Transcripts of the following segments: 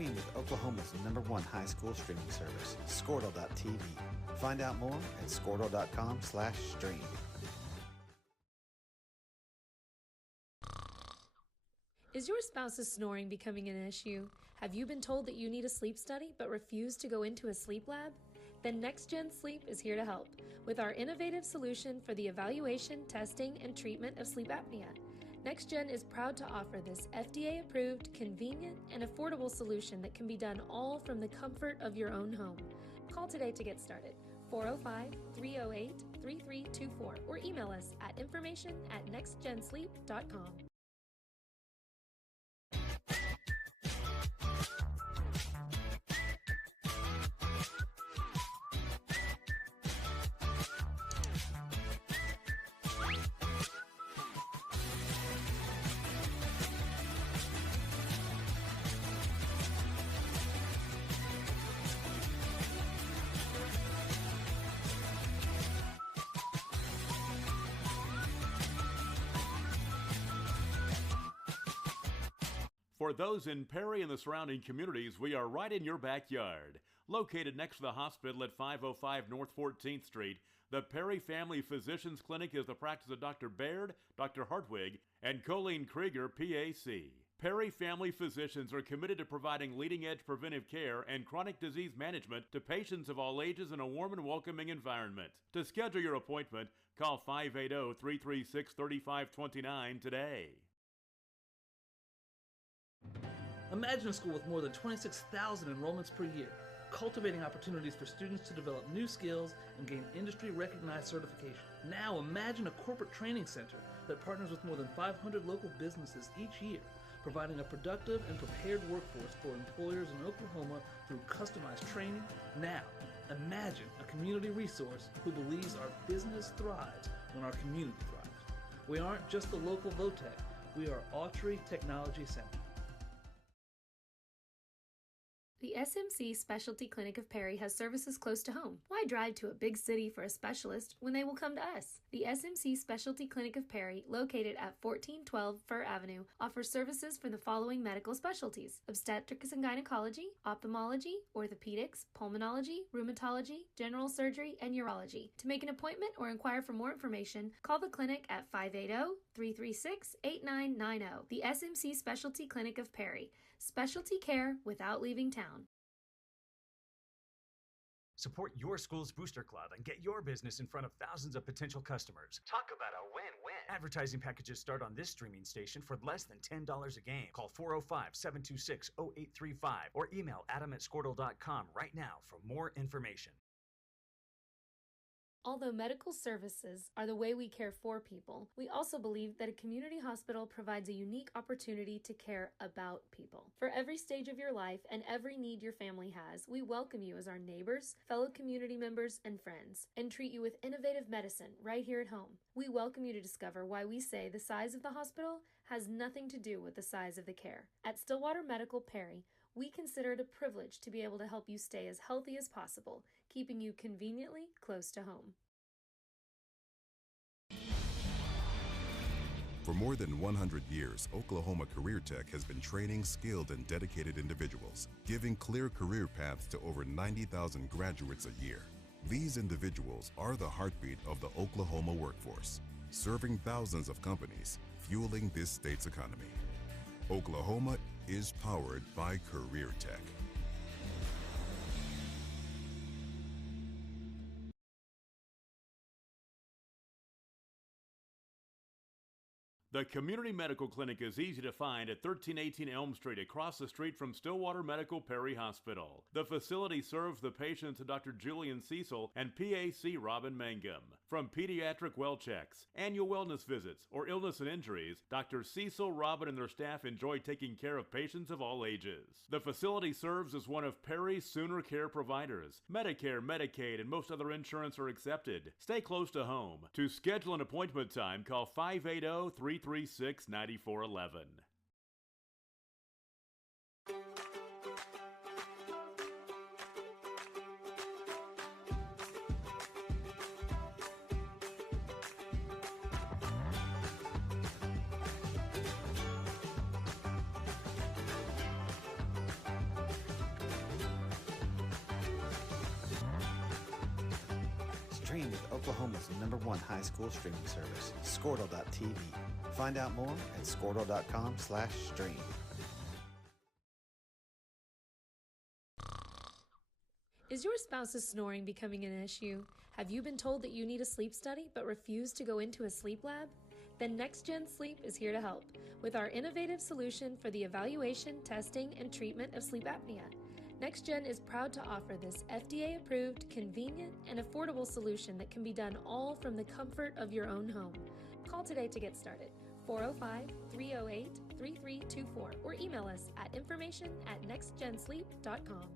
Stream with Oklahoma's #1 high school streaming service, Squirtle.tv. Find out more at squirtle.com/stream. Is your spouse's snoring becoming an issue? Have you been told that you need a sleep study but refuse to go into a sleep lab? Then NextGen Sleep is here to help with our innovative solution for the evaluation, testing, and treatment of sleep apnea. NextGen is proud to offer this FDA-approved, convenient, and affordable solution that can be done all from the comfort of your own home. Call today to get started. 405-308-3324 or email us at information@nextgensleep.com. For those in Perry and the surrounding communities, we are right in your backyard. Located next to the hospital at 505 North 14th Street, the Perry Family Physicians Clinic is the practice of Dr. Baird, Dr. Hartwig, and Colleen Krieger, PAC. Perry Family Physicians are committed to providing leading-edge preventive care and chronic disease management to patients of all ages in a warm and welcoming environment. To schedule your appointment, call 580-336-3529 today. Imagine a school with more than 26,000 enrollments per year, cultivating opportunities for students to develop new skills and gain industry-recognized certification. Now imagine a corporate training center that partners with more than 500 local businesses each year, providing a productive and prepared workforce for employers in Oklahoma through customized training. Now, imagine a community resource who believes our business thrives when our community thrives. We aren't just the local VOTEC, we are Autry Technology Center. The SMC Specialty Clinic of Perry has services close to home. Why drive to a big city for a specialist when they will come to us? The SMC Specialty Clinic of Perry, located at 1412 Fir Avenue, offers services for the following medical specialties: obstetrics and gynecology, ophthalmology, orthopedics, pulmonology, rheumatology, general surgery, and urology. To make an appointment or inquire for more information, call the clinic at 580-336-8990. The SMC Specialty Clinic of Perry. Specialty care without leaving town. Support your school's booster club and get your business in front of thousands of potential customers. Talk about a win-win. Advertising packages start on this streaming station for less than $10 a game. Call 405-726-0835 or email adam@squirtle.com right now for more information. Although medical services are the way we care for people, we also believe that a community hospital provides a unique opportunity to care about people. For every stage of your life and every need your family has, we welcome you as our neighbors, fellow community members, and friends, and treat you with innovative medicine right here at home. We welcome you to discover why we say the size of the hospital has nothing to do with the size of the care. At Stillwater Medical Perry, we consider it a privilege to be able to help you stay as healthy as possible, keeping you conveniently close to home. For more than 100 years, Oklahoma Career Tech has been training skilled and dedicated individuals, giving clear career paths to over 90,000 graduates a year. These individuals are the heartbeat of the Oklahoma workforce, serving thousands of companies, fueling this state's economy. Oklahoma is powered by Career Tech. The Community Medical Clinic is easy to find at 1318 Elm Street, across the street from Stillwater Medical Perry Hospital. The facility serves the patients of Dr. Julian Cecil and PAC Robin Mangum. From pediatric well checks, annual wellness visits, or illness and injuries, Dr. Cecil, Robin, and their staff enjoy taking care of patients of all ages. The facility serves as one of Perry's Sooner Care providers. Medicare, Medicaid, and most other insurance are accepted. Stay close to home. To schedule an appointment time, call 580-336-9411. Stream with Oklahoma's #1 high school streaming service, Squirtle.tv. Find out more at Squirtle.com/stream. Is your spouse's snoring becoming an issue? Have you been told that you need a sleep study but refuse to go into a sleep lab? Then NextGen Sleep is here to help with our innovative solution for the evaluation, testing, and treatment of sleep apnea. NextGen is proud to offer this FDA-approved, convenient, and affordable solution that can be done all from the comfort of your own home. Call today to get started. 405-308-3324 or email us at information@nextgensleep.com.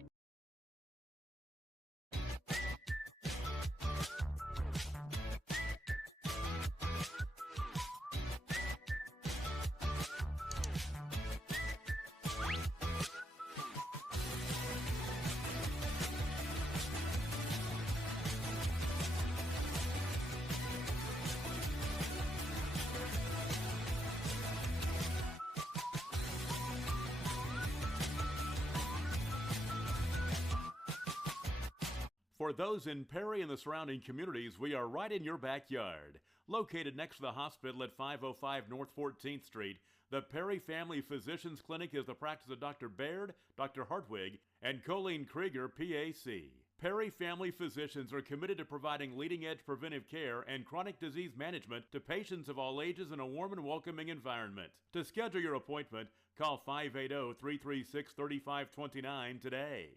For those in Perry and the surrounding communities, we are right in your backyard. Located next to the hospital at 505 North 14th Street, the Perry Family Physicians Clinic is the practice of Dr. Baird, Dr. Hartwig, and Colleen Krieger, PAC. Perry Family Physicians are committed to providing leading-edge preventive care and chronic disease management to patients of all ages in a warm and welcoming environment. To schedule your appointment, call 580-336-3529 today.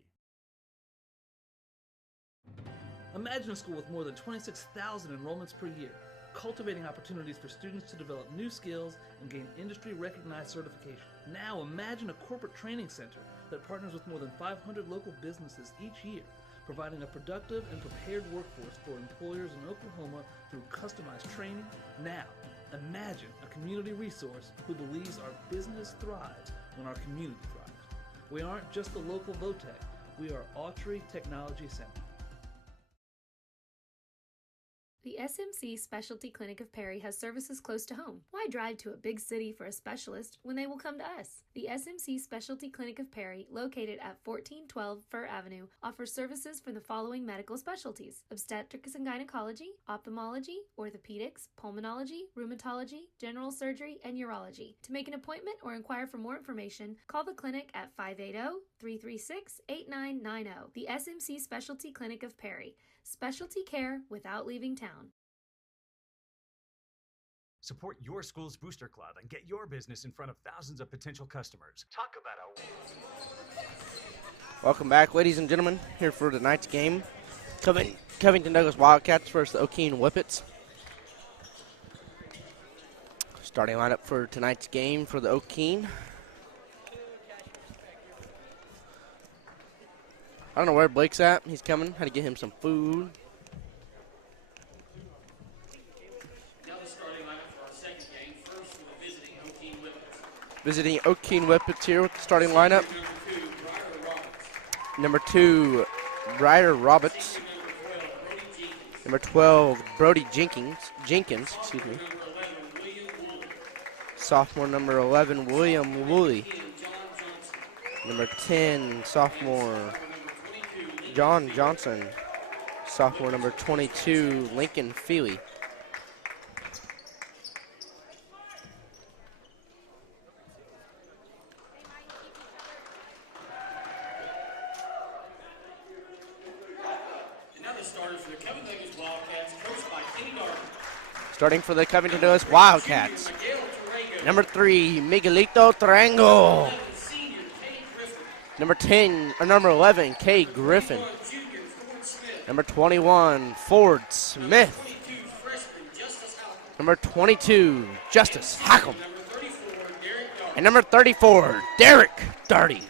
Imagine a school with more than 26,000 enrollments per year, cultivating opportunities for students to develop new skills and gain industry-recognized certification. Now imagine a corporate training center that partners with more than 500 local businesses each year, providing a productive and prepared workforce for employers in Oklahoma through customized training. Now imagine a community resource who believes our business thrives when our community thrives. We aren't just the local VOTEC, we are Autry Technology Center. The SMC Specialty Clinic of Perry has services close to home. Why drive to a big city for a specialist when they will come to us? The SMC Specialty Clinic of Perry, located at 1412 Fir Avenue, offers services for the following medical specialties: obstetrics and gynecology, ophthalmology, orthopedics, pulmonology, rheumatology, general surgery, and urology. To make an appointment or inquire for more information, call the clinic at 580-336-8990. The SMC Specialty Clinic of Perry. Specialty care without leaving town. Support your school's booster club and get your business in front of thousands of potential customers. Talk about a win. Welcome back, ladies and gentlemen, here for tonight's game. Covington Douglas Wildcats versus the Okeene Whippets. Starting lineup for tonight's game for the Okeene. I don't know where Blake's at. He's coming. Had to get him some food. Now the starting lineup for our second game. First, for the visiting Okeene Whippets. Visiting Okeene Whippets here with the starting lineup. Number 2, Ryder Roberts. Number 12, Brody Jenkins. Excuse me. Sophomore number 11, William Woolley. Number 10, sophomore John Johnson. Sophomore number 22, Lincoln Feely. Starting for the Covington Douglas Wildcats. Number 3, Miguelito Tarango. Number 11, Kay Griffin. Number 21, Ford Smith. Number 22, Justice Hackham. And number 34, Derek Darty.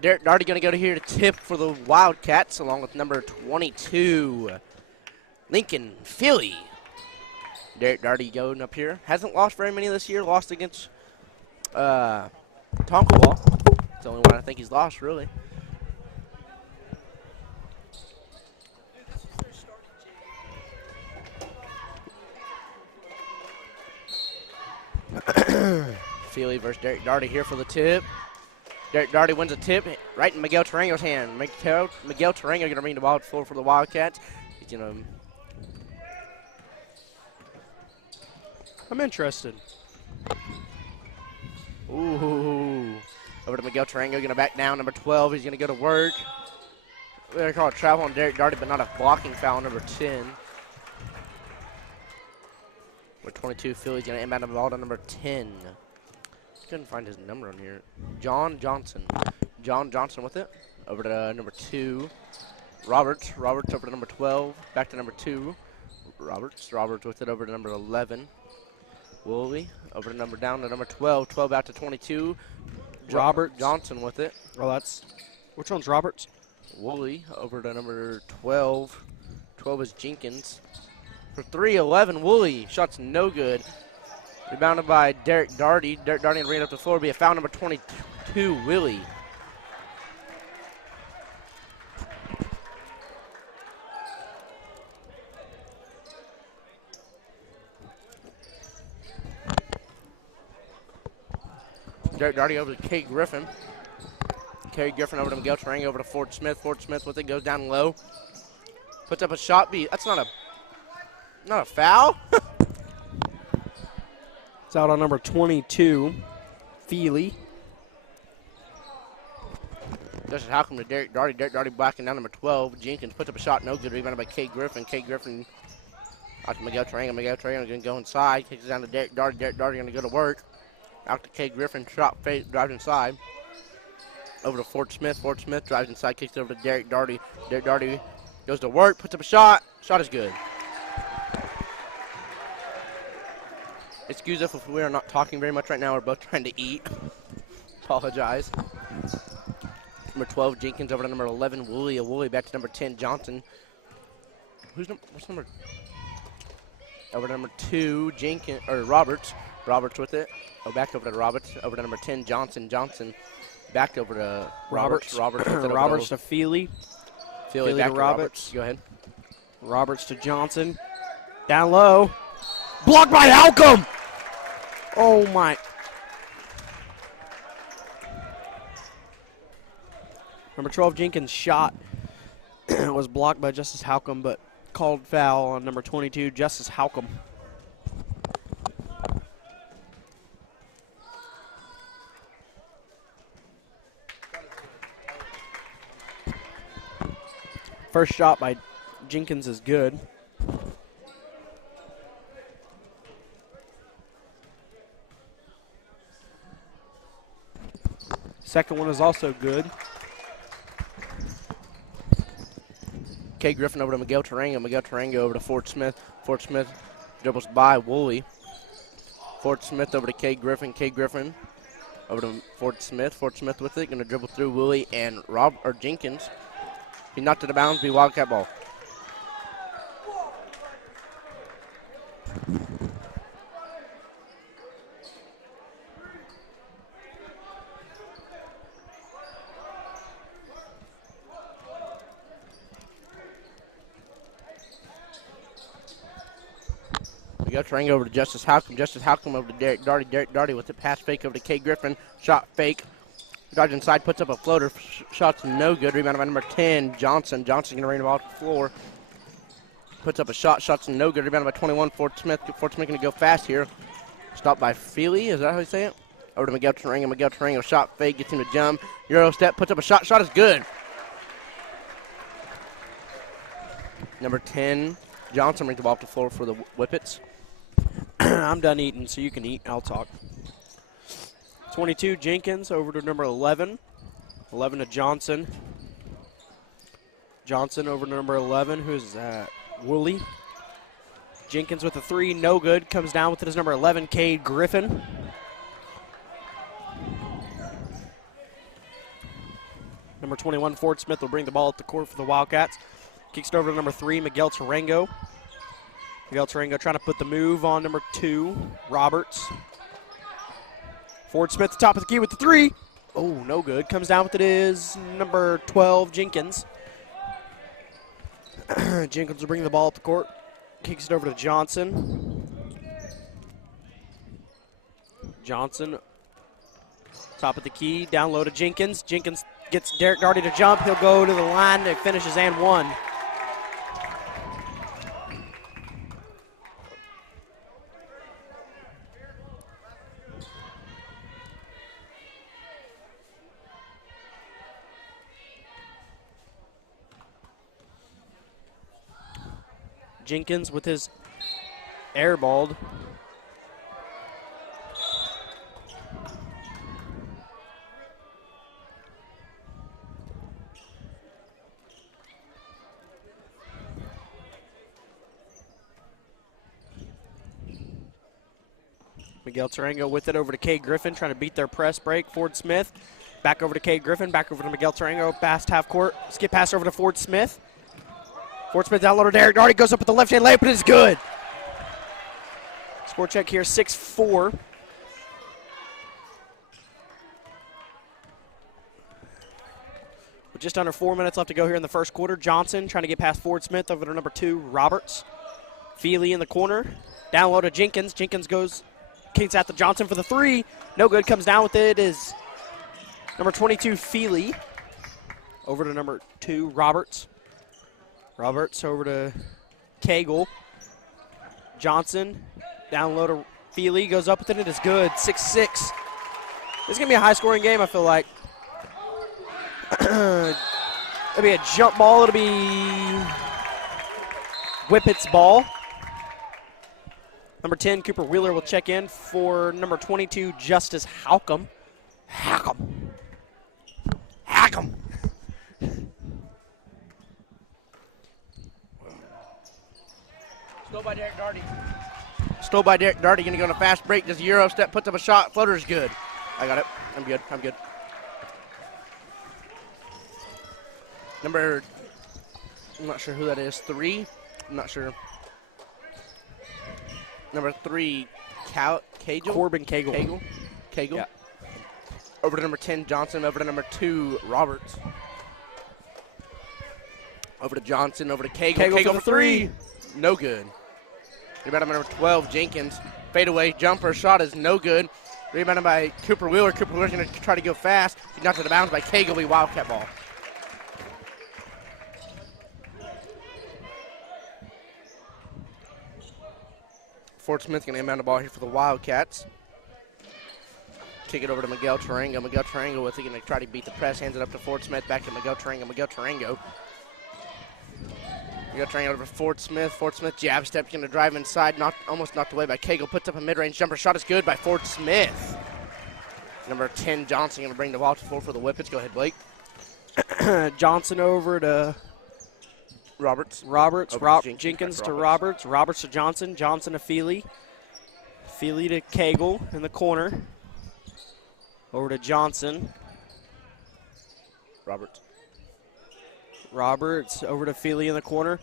Derek Darty going to go to here to tip for the Wildcats, along with number 22, Lincoln Philly. Derek Darty going up here. Hasn't lost very many this year. Lost against Tonkawa. It's the only one I think he's lost, really. Feely versus Derek Darty here for the tip. Derek Darty wins a tip right in Miguel Tarango's hand. Miguel Tarango going to bring the ball to the floor for the Wildcats. He's going to... I'm interested. Ooh. Over to Miguel Tarango, going to back down. Number 12, he's going to go to work. We're going to call a travel on Derek Darty, but not a blocking foul on number 10. Number 22, Philly's going to inbound the ball to number 10. Couldn't find his number on here. John Johnson with it. Over to number 2. Roberts over to number 12. Back to number 2. Roberts with it over to number 11. Woolley over to down to number 12. 12 out to 22. Johnson with it. Oh, which one's Roberts? Woolley over to number 12. 12 is Jenkins. For 3-11, Woolley. Shot's no good. Rebounded by Derek Darty. Derek Darty ran up the floor. Be a foul number 22, Willie. Derek Darty over to Kate Griffin. Kate Griffin over to Miguel Tarango, over to Ford Smith. Ford Smith with it, goes down low. Puts up a shot. That's not a foul. It's out on number 22, Feely. Justice Halcomb to Derek Darty. Derek Darty blocking down number 12. Jenkins puts up a shot, no good. Rebounded by Kate Griffin. Kate Griffin out to Miguel Tarango. Miguel Tarango going to go inside. Kicks it down to Derek Darty. Derek Darty going to go to work. Out to Kate Griffin. Shot fake, drives inside. Over to Ford Smith. Ford Smith drives inside, kicks it over to Derek Darty. Derek Darty goes to work, puts up a shot. Shot is good. Excuse us if we are not talking very much right now. We're both trying to eat. Apologize. Number 12, Jenkins over to number 11, Woolley. Woolley back to number 10, Johnson. What's number? Over to number 2, Jenkins, or Roberts. Roberts with it. Oh, back over to Roberts. Over to number 10, Johnson. Johnson back over to Roberts. Roberts with it. Roberts to Feely. Feely back to Roberts. Go ahead. Roberts to Johnson. Down low. Blocked by Halcomb. Oh, my. Number 12, Jenkins' shot was blocked by Justice Halcomb, but called foul on number 22, Justice Halcomb. First shot by Jenkins is good. Second one is also good. Kate Griffin over to Miguel Tarango. Miguel Tarango over to Ford Smith. Ford Smith dribbles by Woolley. Ford Smith over to Kate Griffin. Kate Griffin over to Ford Smith. Ford Smith with it. Going to dribble through Woolley and Jenkins. He knocked it out of bounds. Be Wildcat ball. We got Tarango over to Justice Halcomb. Justice Halcomb over to Derek Darty. Derek Darty with the pass fake over to Kate Griffin. Shot fake. Dodge inside, puts up a floater. Shot's no good. Rebound by number 10, Johnson. Johnson going to rain the ball to the floor. Puts up a shot. Shot's no good. Rebound by 21, Ford Smith. Ford Smith going to go fast here. Stopped by Feely. Is that how you say it? Over to Miguel Tarango. Miguel Tarango shot fake. Gets him to jump. Euro step. Puts up a shot. Shot is good. Number 10, Johnson brings the ball up to the floor for the Whippets. I'm done eating, so you can eat. I'll talk. 22, Jenkins over to number 11. 11 to Johnson. Johnson over to number 11. Who's that? Woolley. Jenkins with a 3, no good. Comes down with it as number 11, Cade Griffin. Number 21, Ford Smith will bring the ball up the court for the Wildcats. Kicks it over to number 3, Miguel Tarango. Miguel Tarango trying to put the move on number 2, Roberts. Ford Smith, top of the key with the 3. Oh, no good. Comes down with it is number 12, Jenkins. Jenkins will bring the ball up the court. Kicks it over to Johnson. Johnson Top of the key, down low to Jenkins. Jenkins gets Derek Darty to jump. He'll go to the line and finishes and one. Jenkins with his airballed. Miguel Tarango with it over to Cade Griffin, trying to beat their press break. Ford Smith back over to Cade Griffin, back over to Miguel Tarango, past half court. Skip pass over to Ford Smith. Ford Smith down low to Derek Darty, goes up with the left hand layup, and it's good. Score check here, 6-4. With just under 4 minutes left to go here in the first quarter. Johnson trying to get past Ford Smith over to number 2, Roberts. Feely in the corner. Down low to Jenkins. Jenkins goes, kicks out to Johnson for the three. No good, comes down with it is number 22, Feely. Over to number 2, Roberts. Roberts over to Cagle. Johnson down low to Feely, goes up with it, it is good, 6-6. This is going to be a high-scoring game, I feel like. It'll be a jump ball, it'll be Whippet's ball. Number 10, Cooper Wheeler will check in for number 22, Justice Halcom. Halcom. Stole by Derek Darty. Stole by Derek Darty, going to go on a fast break. Does a Euro step, puts up a shot, floater is good. I got it. I'm good. Number, I'm not sure who that is, 3. I'm not sure. Number 3, Cagle. Corbin Cagle. Cagle. Yeah. Over to number 10, Johnson. Over to number 2, Roberts. Over to Johnson. Over to Cagle. Cagle for 3. No good. Rebounded by number 12, Jenkins. Fadeaway jumper shot is no good. Rebounded by Cooper Wheeler. Cooper Wheeler's going to try to go fast. He's knocked out of bounds by Cagle. Wildcat ball. Fort Smith going to inbound the ball here for the Wildcats. Kick it over to Miguel Tarango. Miguel Tarango with it, going to try to beat the press. Hands it up to Fort Smith. Back to Miguel Tarango. Miguel Tarango over to Fort Smith. Fort Smith jab step, going to drive inside. Almost knocked away by Cagle. Puts up a mid-range jumper. Shot is good by Fort Smith. Number 10, Johnson, going to bring the ball to full for the Whippets. Go ahead, Blake. Johnson over to Roberts. Jenkins to Roberts. Roberts to Johnson. Johnson to Feely. Feely to Cagle in the corner. Over to Johnson. Roberts over to Feely in the corner.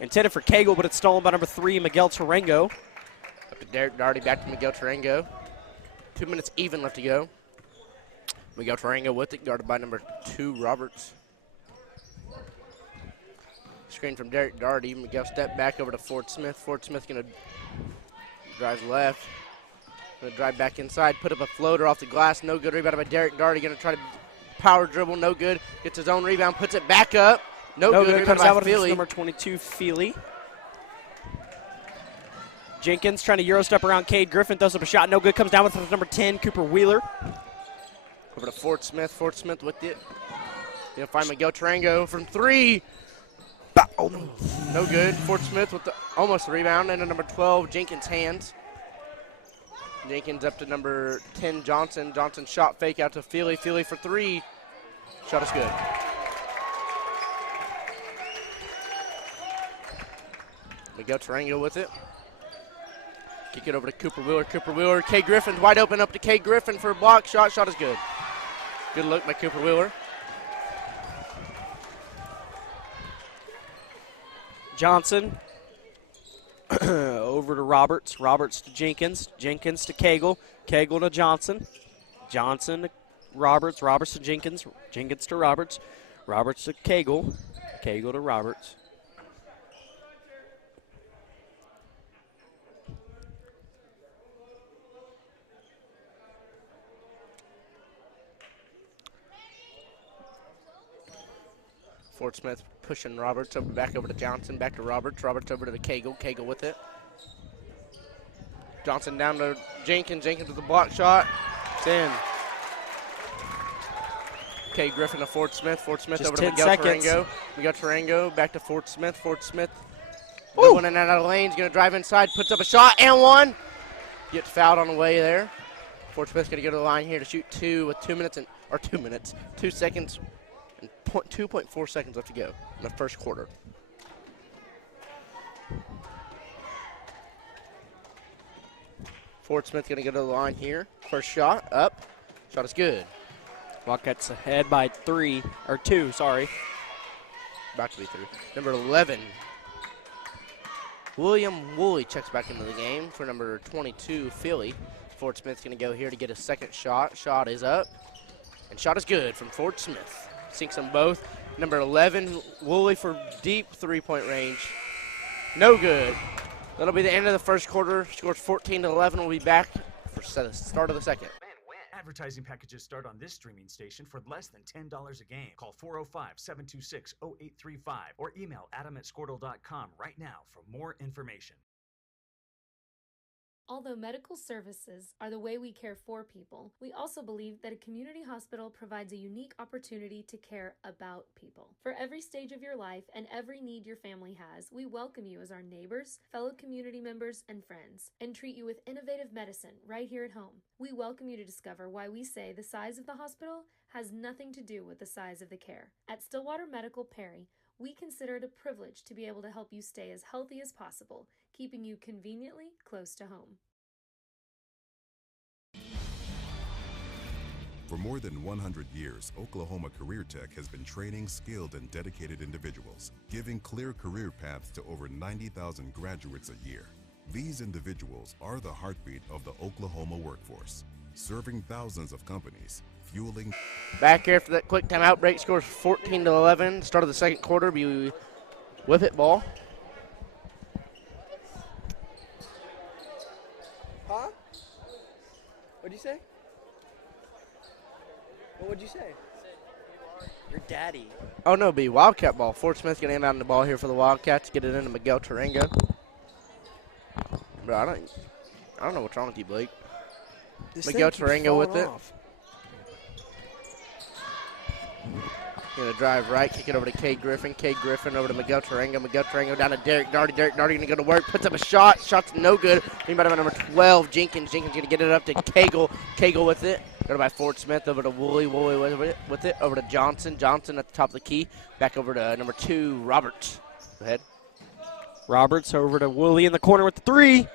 Intended for Cagle, but it's stolen by number 3, Miguel Tarango. Up to Derek Darty, back to Miguel Tarango. 2 minutes even left to go. Miguel Tarango with it, guarded by number 2, Roberts. Screen from Derek Darty. Miguel step back over to Fort Smith. Fort Smith going to drive left. Going to drive back inside, put up a floater off the glass. No good. Rebounded by Derek Darty. Going to try to power dribble. No good. Gets his own rebound, puts it back up. No good. Comes out with number 22, Feely. Jenkins trying to Euro step around Cade Griffin. Throws up a shot. No good. Comes down with number 10, Cooper Wheeler. Over to Fort Smith. Fort Smith with it. Going to find Miguel Tarango from 3. Oh, no good. Fort Smith with almost the rebound into number 12, Jenkins' hands. Jenkins up to number 10, Johnson. Johnson shot fake out to Feely. Feely for 3. Shot is good. Miguel Tarango with it. Kick it over to Cooper Wheeler. Cooper Wheeler. Cade Griffin's wide open up to Cade Griffin for a block shot. Shot is good. Good look by Cooper Wheeler. Johnson over to Roberts. Roberts to Jenkins. Jenkins to Cagle. Cagle to Johnson. Johnson to Roberts. Roberts to Jenkins. Jenkins to Roberts. Roberts to Cagle. Cagle to Roberts. Fort Smith pushing Roberts back over to Johnson, back to Roberts. Roberts over to the Cagle. Cagle with it. Johnson down to Jenkins. Jenkins with the block shot. It's in. K. Griffin to Fort Smith. Fort Smith Just over to 10 Miguel seconds. Tarango. Miguel Tarango back to Fort Smith. Fort Smith. Going in and out of the lane. He's going to drive inside. Puts up a shot and one. Gets fouled on the way there. Fort Smith's going to go to the line here to shoot two with 2 seconds and 2.4 seconds left to go in the first quarter. Fort Smith's going to go to the line here. First shot up. Shot is good. Wildcats ahead by 2, sorry. About to be 3. Number 11. William Woolley checks back into the game for number 22, Philly. Fort Smith's going to go here to get a second shot. Shot is up. And shot is good from Fort Smith. Sinks them both. Number 11, Woolley for deep three-point range. No good. That'll be the end of the first quarter. Scores 14-11. We'll be back for the start of the second. Advertising packages start on this streaming station for less than $10 a game. Call 405-726-0835 or email adam@squirtle.com right now for more information. Although medical services are the way we care for people, we also believe that a community hospital provides a unique opportunity to care about people. For every stage of your life and every need your family has, we welcome you as our neighbors, fellow community members, and friends, and treat you with innovative medicine right here at home. We welcome you to discover why we say the size of the hospital has nothing to do with the size of the care. At Stillwater Medical Perry, we consider it a privilege to be able to help you stay as healthy as possible, keeping you conveniently close to home. For more than 100 years, Oklahoma Career Tech has been training skilled and dedicated individuals, giving clear career paths to over 90,000 graduates a year. These individuals are the heartbeat of the Oklahoma workforce, serving thousands of companies, fueling. Back here for that quick timeout break. Scores 14-11. Start of the second quarter. Be whip it ball. Huh? What'd you say? What would you say? Your daddy. Oh, no, be Wildcat ball. Fort Smith's going to inbound the ball here for the Wildcats. Get it into Miguel Tarango. Bro, I don't know what's wrong with you, Blake. Miguel Tarango with it. Going to drive right, kick it over to K. Griffin. K. Griffin over to Miguel Tarango. Miguel Tarango down to Derek Darty. Derek Darty going to go to work. Puts up a shot. Shot's no good. Anybody by number 12, Jenkins. Jenkins going to get it up to Cagle. Cagle with it. Go by Fort Smith over to Woolley. Woolley with it. Over to Johnson. Johnson at the top of the key. Back over to number 2, Roberts. Go ahead. Roberts over to Woolley in the corner with the 3.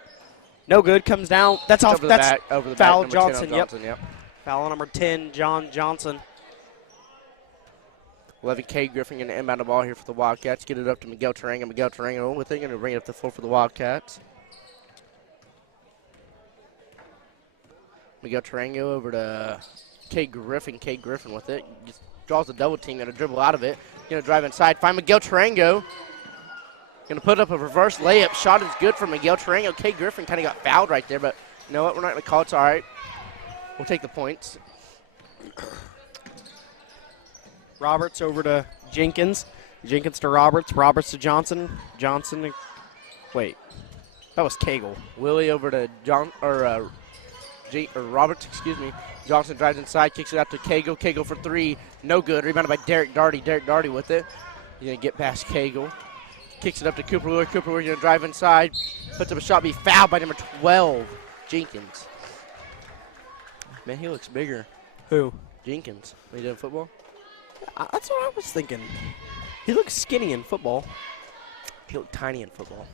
No good. Comes down. That's off. Over That's the back. Over the foul back. Johnson. Johnson. Yep. Foul number 10, John Johnson. 11, K. Griffin going to inbound the ball here for the Wildcats. Get it up to Miguel Tarango. Miguel Tarango with it. Going to bring it up the floor for the Wildcats. Miguel Tarango over to K. Griffin. K. Griffin with it. Just draws a double team. Going to dribble out of it. Going to drive inside. Find Miguel Tarango. Going to put up a reverse layup. Shot is good for Miguel Tarango. K. Griffin kind of got fouled right there, but you know what? We're not going to call it. It's all right. We'll take the points. Roberts over to Jenkins. Jenkins to Roberts. Roberts to Johnson. Johnson to, wait. That was Cagle. Willie over to Roberts, excuse me. Johnson drives inside, kicks it out to Cagle. Cagle for 3. No good. Rebounded by Derek Darty. Derek Darty with it. He's going to get past Cagle. Kicks it up to Cooper Wheeler. Cooper Wheeler going to drive inside. Puts up a shot. Be fouled by number 12, Jenkins. Man, he looks bigger. Who? Jenkins. When he doing football? That's what I was thinking. He looks skinny in football. He looked tiny in football.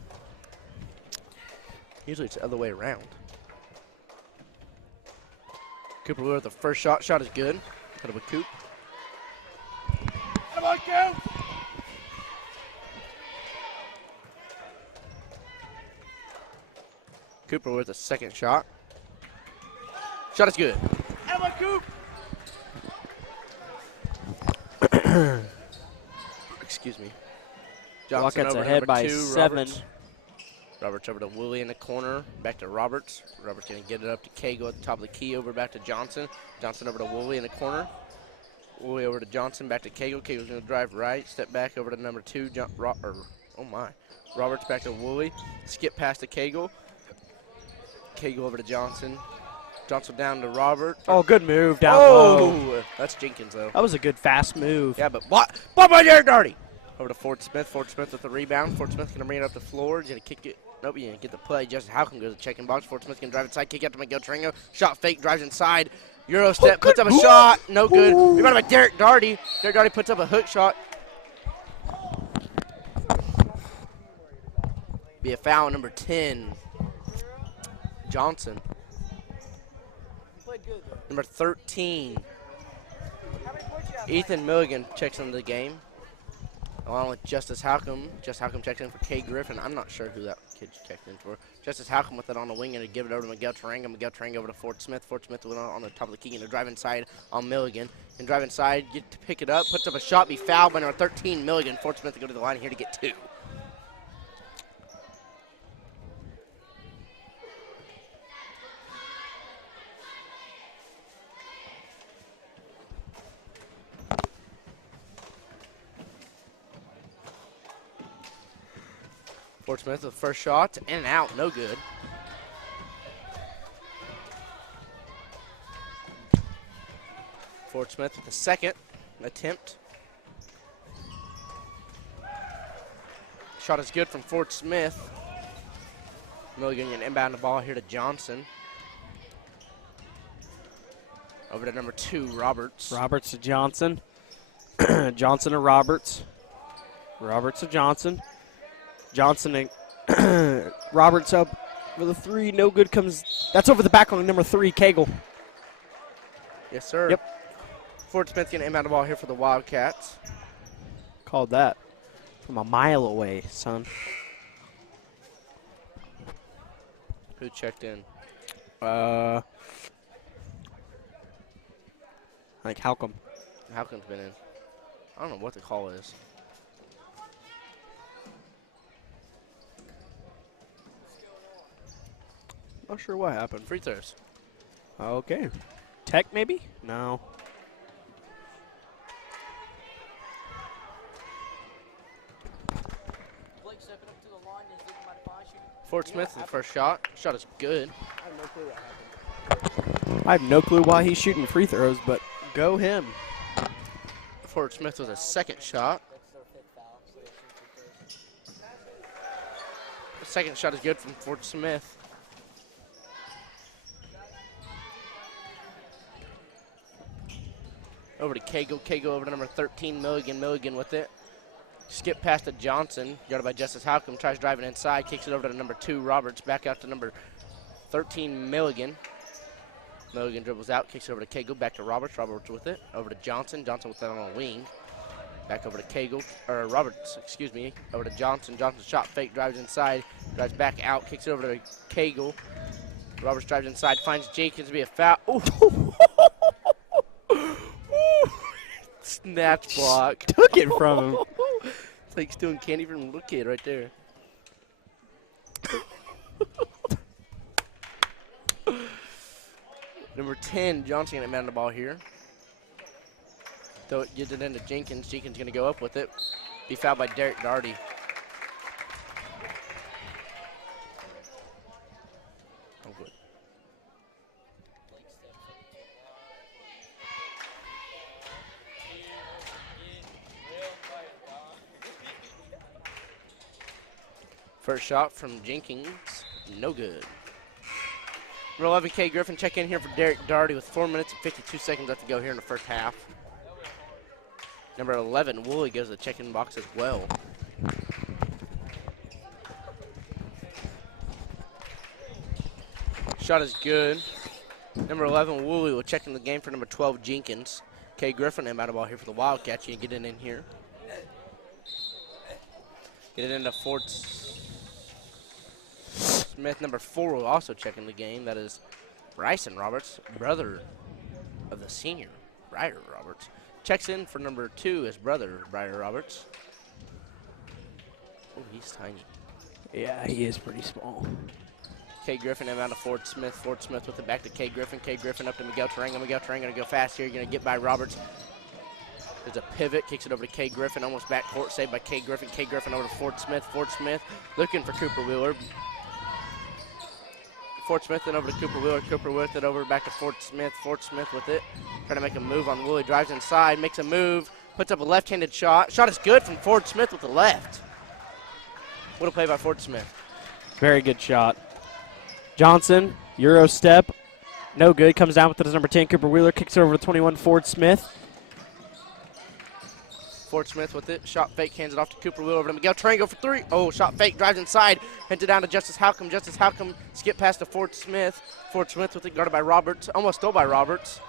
Usually it's the other way around. Cooper Wheeler with the first shot. Shot is good. Kind of a Coop. Come on, Coop! Cooper with the second shot. Shot is good. Come on, Coop! Excuse me. Johnson Wildcats over ahead by 2, 7. Roberts over to Woolley in the corner. Back to Roberts. Roberts going to get it up to Cagle at the top of the key. Over back to Johnson. Johnson over to Woolley in the corner. Woolley over to Johnson, back to Cagle. Cagle's going to drive right, step back over to number 2, Roberts back to Woolley. Skip past to Cagle. Cagle over to Johnson. Johnson down to Robert. Oh, good move down low. That's Jenkins, though. That was a good fast move. Yeah, but what by Derek Darty? Over to Ford Smith. Ford Smith with the rebound. Ford Smith going to bring it up the floor. He's going to kick it. Nope, he didn't get the play. Justin Halcombe goes to the checking box. Ford Smith can drive inside, kick out to Miguel Tringo. Shot fake, drives inside. Euro step, puts up a shot. No good. Rebounded by Derek Darty. Derek Darty puts up a hook shot. Be a foul, number 10, Johnson. Number 13, Ethan Milligan checks into the game, along with Justice Halcombe. Justice Halcombe checks in for Kay Griffin. I'm not sure who that kid checked in for. Justice Halcombe with it on the wing and to give it over to Miguel Tarango. Miguel Tarango over to Ford Smith. Ford Smith went on the top of the key and to drive inside on Milligan. And drive inside, get to pick it up, puts up a shot, be fouled by number 13, Milligan. Ford Smith to go to the line here to get 2. Ford Smith with the first shot, in and out, no good. Ford Smith with the second attempt. Shot is good from Ford Smith. Milligan going to inbound the ball here to Johnson. Over to number 2, Roberts. Roberts to Johnson. Johnson to Roberts. Roberts to Johnson. Johnson and Roberts up for the 3. No good comes. That's over the back on number 3, Cagle. Yes, sir. Yep. Ford Smith going to inbound the ball here for the Wildcats. Called that from a mile away, son. Who checked in? I think Halcombe. Halcombe's been in. I don't know what the call is. Not sure what happened. Free throws. Okay. Tech, maybe? No. Ford Smith, the first shot. Shot is good. I have no clue why he's shooting free throws, but go him. Ford Smith with a second shot. The second shot is good from Ford Smith. Over to Cagle. Cagle over to number 13, Milligan. Milligan with it. Skip past to Johnson. Guarded by Justice Halcombe. Tries driving inside. Kicks it over to number 2, Roberts. Back out to number 13, Milligan. Milligan dribbles out. Kicks it over to Cagle. Back to Roberts. Roberts with it. Over to Johnson. Johnson with that on a wing. Back over to Cagle. Or Roberts, excuse me. Over to Johnson. Johnson shot fake. Drives inside. Drives back out. Kicks it over to Cagle. Roberts drives inside. Finds Jenkins to be a foul. Ooh. Snatch block. Took it from him. It's like stealing candy from a little kid right there. Number 10, Johnson going to man the ball here. Throw it, get it into Jenkins. Jenkins going to go up with it. Be fouled by Derek Darty. Oh, good. First shot from Jenkins, no good. Number 11, Kay Griffin check in here for Derek Darty with 4 minutes and 52 seconds left to go here in the first half. Number 11, Woolley goes to the check-in box as well. Shot is good. Number 11, Woolley will check in the game for number 12, Jenkins. Kay Griffin inbound the ball here for the Wildcats. You can get it in here. Get it into Ford Smith. Number 4 will also check in the game. That is Bryson Roberts, brother of the senior, Ryder Roberts. Checks in for number 2, his brother, Ryder Roberts. Oh, he's tiny. Yeah, he is pretty small. Kay Griffin inbound to Ford Smith. Ford Smith with it back to Kay Griffin. Kay Griffin up to Miguel Tarango. Miguel Tarango going to go fast here. Going to get by Roberts. There's a pivot, kicks it over to Kay Griffin, almost backcourt, saved by Kay Griffin. Kay Griffin over to Ford Smith. Ford Smith looking for Cooper Wheeler. Ford Smith then over to Cooper Wheeler. Cooper with it over back to Ford Smith. Ford Smith with it. Trying to make a move on Woolley. Drives inside, makes a move, puts up a left-handed shot. Shot is good from Ford Smith with the left. What a play by Ford Smith. Very good shot. Johnson, Euro step. No good. Comes down with it as number 10. Cooper Wheeler kicks it over to 21. Ford Smith. Ford Smith with it. Shot fake, hands it off to Cooper Wheeler over to Miguel Tarango for three. Oh, shot fake, drives inside. Hands it down to Justice Halcomb. Justice Halcomb skip past to Ford Smith. Ford Smith with it, guarded by Roberts. Almost stole by Roberts.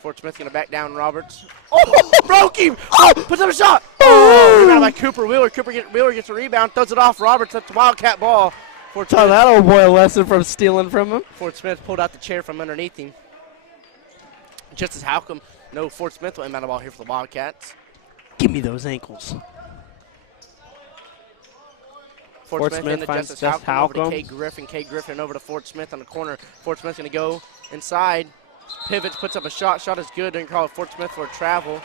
Ford Smith going to back down Roberts. Oh, broke him. Oh, puts up a shot. Oh, rebounded by Cooper Wheeler. Wheeler gets a rebound, throws it off Roberts. That's the Wildcat ball. Ford Taught that old boy a lesson from stealing from him. Ford Smith pulled out the chair from underneath him. Justice Halcomb. No, Ford Smith will inbound the ball here for the Wildcats. Give me those ankles. Ford Smith into Justice Halcomb over to Kay Griffin. Kay Griffin over to Ford Smith on the corner. Ford Smith's going to go inside. Pivots, puts up a shot. Shot is good. Didn't call it Ford Smith for a travel.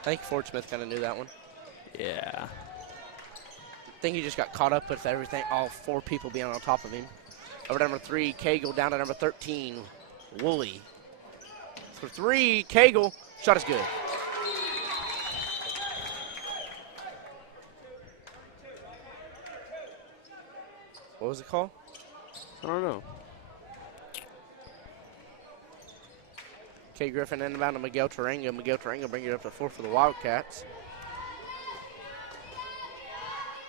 I think Ford Smith kind of knew that one. Yeah. I think he just got caught up with everything. All four people being on top of him. Over to number 3, Cagle down to number 13, Woolley. For 3, Cagle. Shot is good. What was it called? I don't know. Kay Griffin inbound to Miguel Tarango. Miguel Tarango bringing it up to 4 for the Wildcats.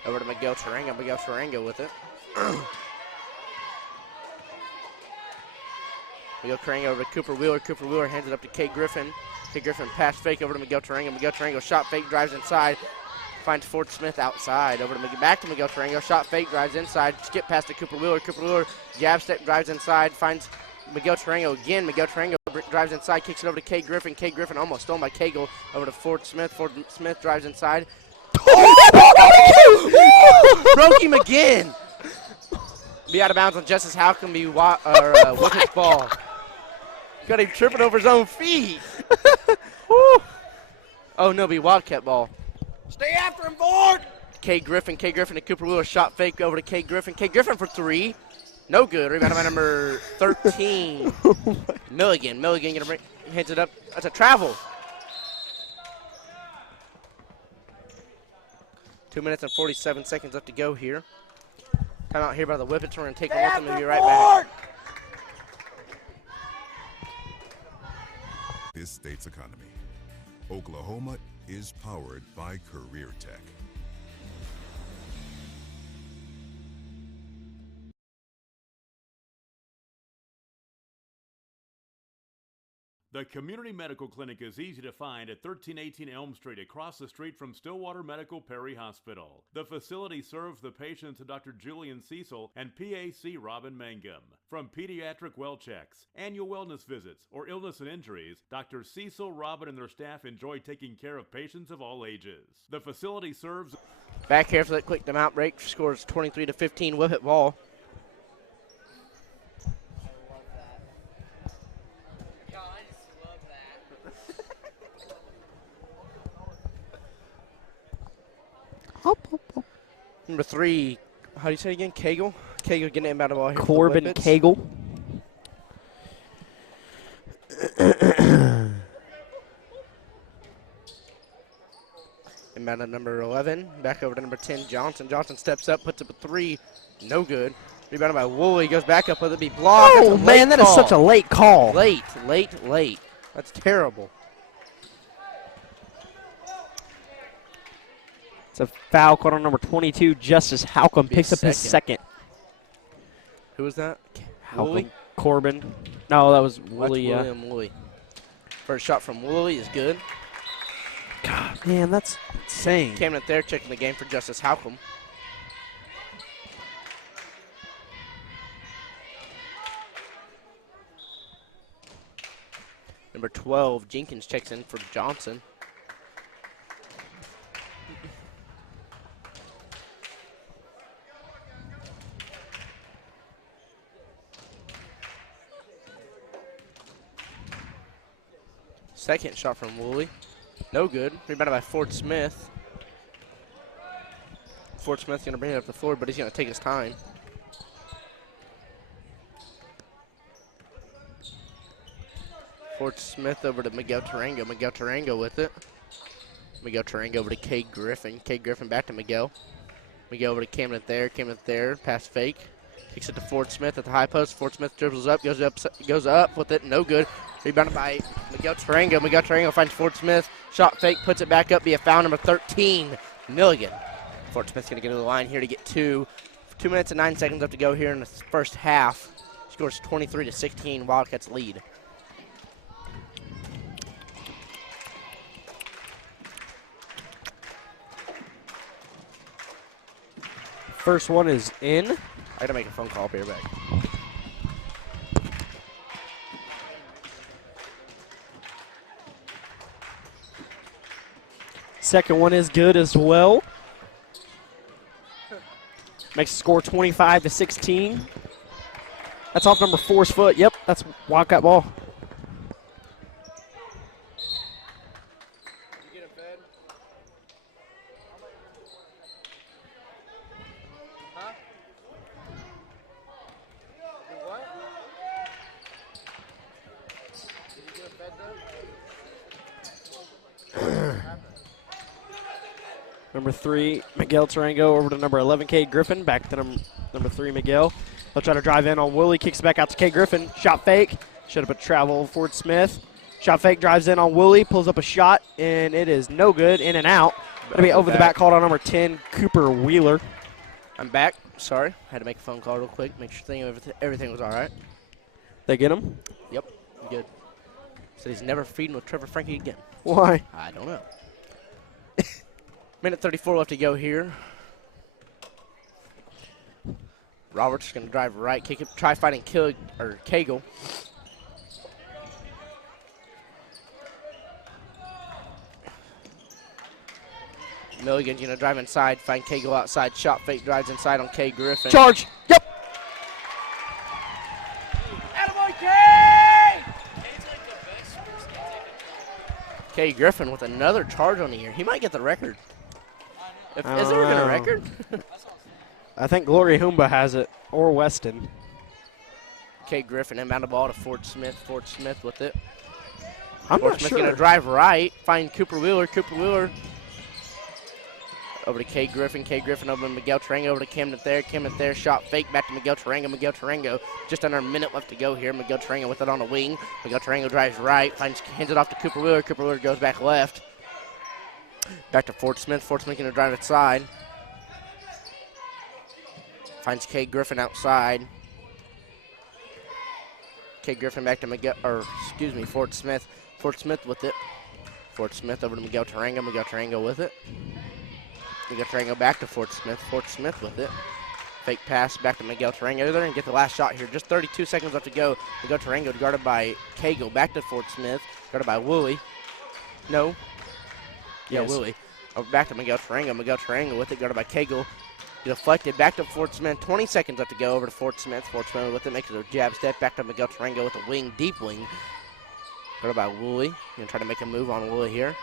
Over to Miguel Tarango. Miguel Tarango with it. Miguel Tarango over to Cooper Wheeler. Cooper Wheeler hands it up to Kay Griffin. Kay Griffin pass fake over to Miguel Tarango. Miguel Tarango shot fake, drives inside. Finds Ford Smith outside. Over to back to Miguel Tarango. Shot fake, drives inside. Skip past to Cooper Wheeler. Cooper Wheeler jab step, drives inside. Finds Miguel Tarango again. Miguel Tarango drives inside, kicks it over to Kay Griffin. Kay Griffin almost stolen by Cagle. Over to Ford Smith. Ford Smith drives inside. Broke him again. Be out of bounds on Justice Halcomb. Be Wicket's ball. Got him tripping over his own feet. Oh no, be Wildcat ball. Stay after him, Ford. Kay Griffin to Cooper Wheeler. Shot fake over to Kay Griffin. Kay Griffin for 3. No good. Rebound by number 13. Milligan gonna bring, heads it up. That's a travel. 2 minutes and 47 seconds left to go here. Timeout here by the Whippets. We're gonna take a look and we'll be right back. This state's economy. Oklahoma is powered by Career Tech. The Community Medical Clinic is easy to find at 1318 Elm Street, across the street from Stillwater Medical Perry Hospital. The facility serves the patients of Dr. Julian Cecil and PAC Robin Mangum. From pediatric well checks, annual wellness visits, or illness and injuries, Dr. Cecil, Robin, and their staff enjoy taking care of patients of all ages. The facility serves... Back here for that quick timeout break. Scores 23-15 Whippet ball. Number 3, how do you say it again? Cagle? Cagle getting inbound the ball here. Corbin Cagle. Inbound at number 11. Back over to number 10, Johnson. Johnson steps up, puts up a 3. No good. Rebounded by Woolley. Goes back up with it. Be blocked. Oh, man, that is such a late call. Late. That's terrible. It's a foul called on number 22. Justice Halcomb picks up his second. Who was that? Halcomb. Corbin. No, that was Woolley. William Woolley. First shot from Woolley is good. God, man, that's insane. Came in there checking the game for Justice Halcomb. Number 12, Jenkins checks in for Johnson. Second shot from Woolley. No good. Rebounded by Ford Smith. Ford Smith's going to bring it up the floor, but he's going to take his time. Ford Smith over to Miguel Tarango. Miguel Tarango with it. Miguel Tarango over to K. Griffin. K. Griffin back to Miguel. Miguel over to Camden there. Camden there. Pass fake. Kicks it to Ford Smith at the high post. Ford Smith dribbles up, goes up with it. No good. Rebounded by Miguel Tarango. Miguel Tarango finds Ford Smith. Shot fake, puts it back up. Be a foul, number 13, Milligan. Ford Smith's going to get to the line here to get 2. 2 minutes and 9 seconds left to go here in the first half. Scores 23-16. Wildcats lead. First one is in. I got to make a phone call. I'll be right back. Second one is good as well. Makes the score 25-16. That's off number 4's foot. Yep, that's Wildcat ball. Number 3, Miguel Tarango over to number 11, K. Griffin. Back to number 3, Miguel. They'll try to drive in on Willie. Kicks it back out to K. Griffin. Shot fake. Should have been travel. Ford Smith. Shot fake, drives in on Willie. Pulls up a shot, and it is no good. In and out. Going to be over the back called on number 10, Cooper Wheeler. I'm back. Sorry. Had to make a phone call real quick. Make sure everything was all right. They get him? Yep. Good. So he's never feeding with Trevor Frankie again. Why? I don't know. Minute 34 left to go here. Roberts going to drive right, kick it, try fighting Cagle. Milligan's going to drive inside, find Cagle outside, shot fake, drives inside on K. Griffin. Charge! Yep! K. Griffin with another charge on the year. He might get the record. Is there even a record? I think Glory Humba has it, or Weston. K. Griffin inbound the ball to Ford Smith. Ford Smith with it. I'm Ford not Smith sure. going to drive right, find Cooper Wheeler. Cooper Wheeler over to K. Griffin. K. Griffin over to Miguel Tarango, over to Camden there. Camden there, shot fake back to Miguel Tarango. Miguel Tarango, just under a minute left to go here. Miguel Tarango with it on the wing. Miguel Tarango drives right, hands it off to Cooper Wheeler. Cooper Wheeler goes back left. Back to Ford Smith. Ford Smith going to drive inside. Finds K. Griffin outside. K. Griffin back to Ford Smith. Ford Smith with it. Ford Smith over to Miguel Tarango. Miguel Tarango with it. Miguel Tarango back to Ford Smith. Ford Smith with it. Fake pass back to Miguel Tarango. They're going to get the last shot here. Just 32 seconds left to go. Miguel Tarango guarded by Cagle. Back to Ford Smith. Guarded by Woolley. No. Yeah, Yes. Woolley. Back to Miguel Tarango. Miguel Tarango with it. Guarded by Cagle. Deflected back to Ford Smith. 20 seconds left to go over to Ford Smith. Ford Smith with it. Makes a jab step. Back to Miguel Tarango with a wing. Deep wing. Guarded by Woolley. Going to try to make a move on Woolley here.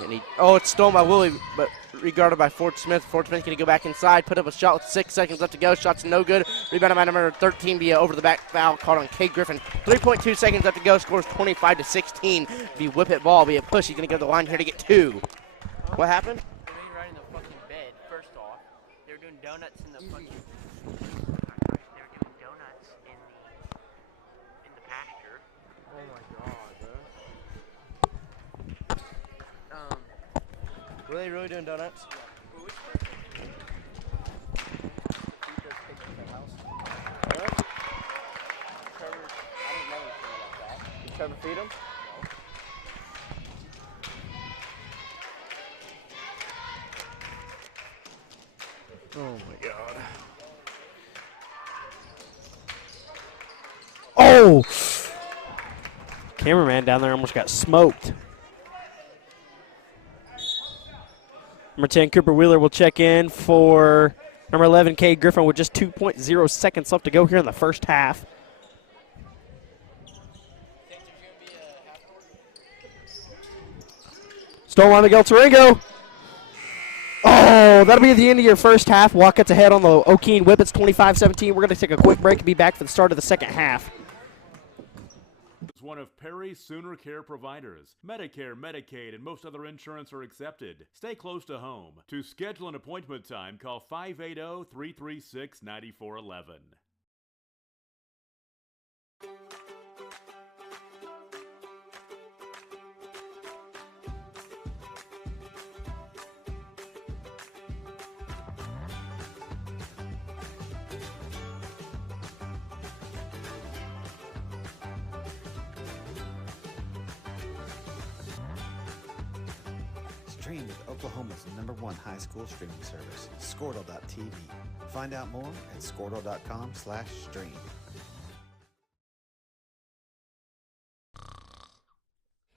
It's stolen by Woolley, but regarded by Ford Smith. Ford Smith going to go back inside, put up a shot with 6 seconds left to go. Shot's no good. Rebounded by number 13, be over the back foul called on K. Griffin. 3.2 seconds left to go. Scores 25-16. Be whip it ball, be a push. He's going to go to the line here to get 2. What happened? They were right in the fucking bed, first off. They were doing donuts in the fucking... They were doing donuts in the pasture. Oh my god, bro. Were they really doing donuts? Did Trevor feed him? Oh my god. Oh! Cameraman down there almost got smoked. Number 10, Cooper Wheeler will check in for number 11, K. Griffin, with just 2.0 seconds left to go here in the first half. Still on Miguel Taringo. Oh, that'll be the end of your first half. Wildcats ahead on the Okeene Whippets 25-17. We're going to take a quick break and be back for the start of the second half. Is one of Perry's Sooner Care providers. Medicare, Medicaid, and most other insurance are accepted. Stay close to home. To schedule an appointment time, call 580-336-9411. Stream with Oklahoma's #1 high school streaming service, Squirtle.tv. Find out more at Squirtle.com/stream.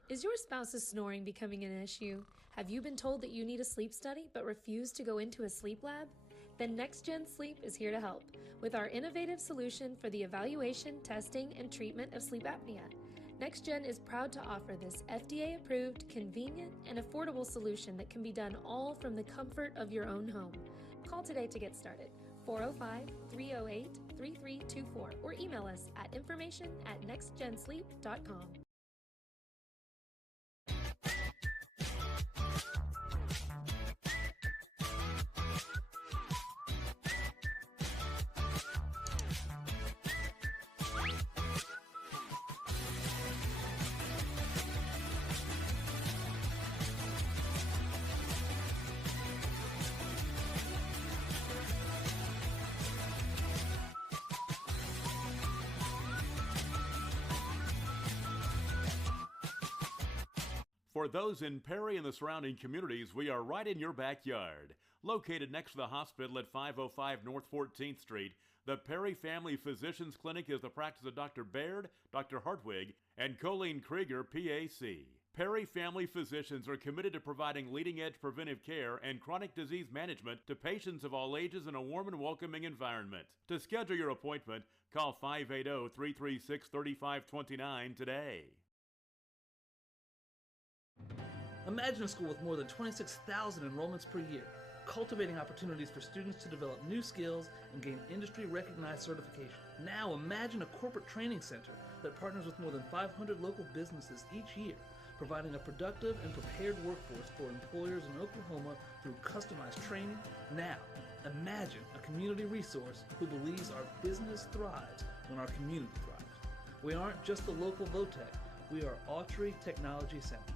Is your spouse's snoring becoming an issue? Have you been told that you need a sleep study but refuse to go into a sleep lab? Then Next Gen Sleep is here to help with our innovative solution for the evaluation, testing, and treatment of sleep apnea. Next Gen is proud to offer this FDA-approved, convenient, and affordable solution that can be done all from the comfort of your own home. Call today to get started. 405-308-3324 or email us at information@nextgensleep.com. For those in Perry and the surrounding communities, we are right in your backyard. Located next to the hospital at 505 North 14th Street, the Perry Family Physicians Clinic is the practice of Dr. Baird, Dr. Hartwig, and Colleen Krieger, PAC. Perry Family Physicians are committed to providing leading-edge preventive care and chronic disease management to patients of all ages in a warm and welcoming environment. To schedule your appointment, call 580-336-3529 today. Imagine a school with more than 26,000 enrollments per year, cultivating opportunities for students to develop new skills and gain industry-recognized certification. Now imagine a corporate training center that partners with more than 500 local businesses each year, providing a productive and prepared workforce for employers in Oklahoma through customized training. Now, imagine a community resource who believes our business thrives when our community thrives. We aren't just the local VOTEC, we are Autry Technology Center.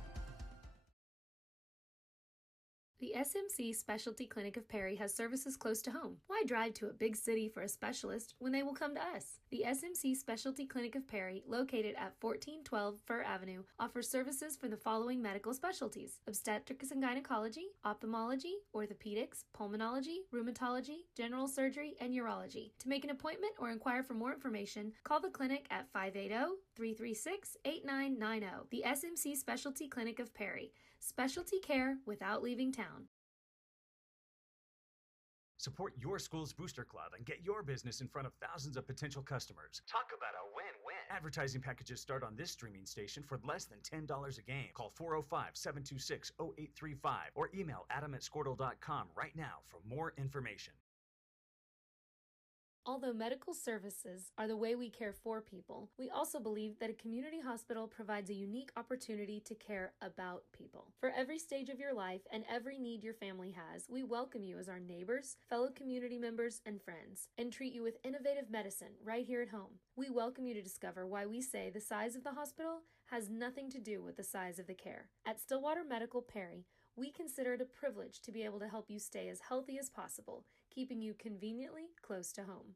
The SMC Specialty Clinic of Perry has services close to home. Why drive to a big city for a specialist when they will come to us? The SMC Specialty Clinic of Perry, located at 1412 Fir Avenue, offers services for the following medical specialties: obstetrics and gynecology, ophthalmology, orthopedics, pulmonology, rheumatology, general surgery, and urology. To make an appointment or inquire for more information, call the clinic at 580-336-8990. The SMC Specialty Clinic of Perry. Specialty care without leaving town. Support your school's booster club and get your business in front of thousands of potential customers. Talk about a win-win. Advertising packages start on this streaming station for less than $10 a game. Call 405-726-0835 or email adam@squirtle.com right now for more information. Although medical services are the way we care for people, we also believe that a community hospital provides a unique opportunity to care about people. For every stage of your life and every need your family has, we welcome you as our neighbors, fellow community members, and friends, and treat you with innovative medicine right here at home. We welcome you to discover why we say the size of the hospital has nothing to do with the size of the care. At Stillwater Medical Perry, we consider it a privilege to be able to help you stay as healthy as possible, keeping you conveniently close to home.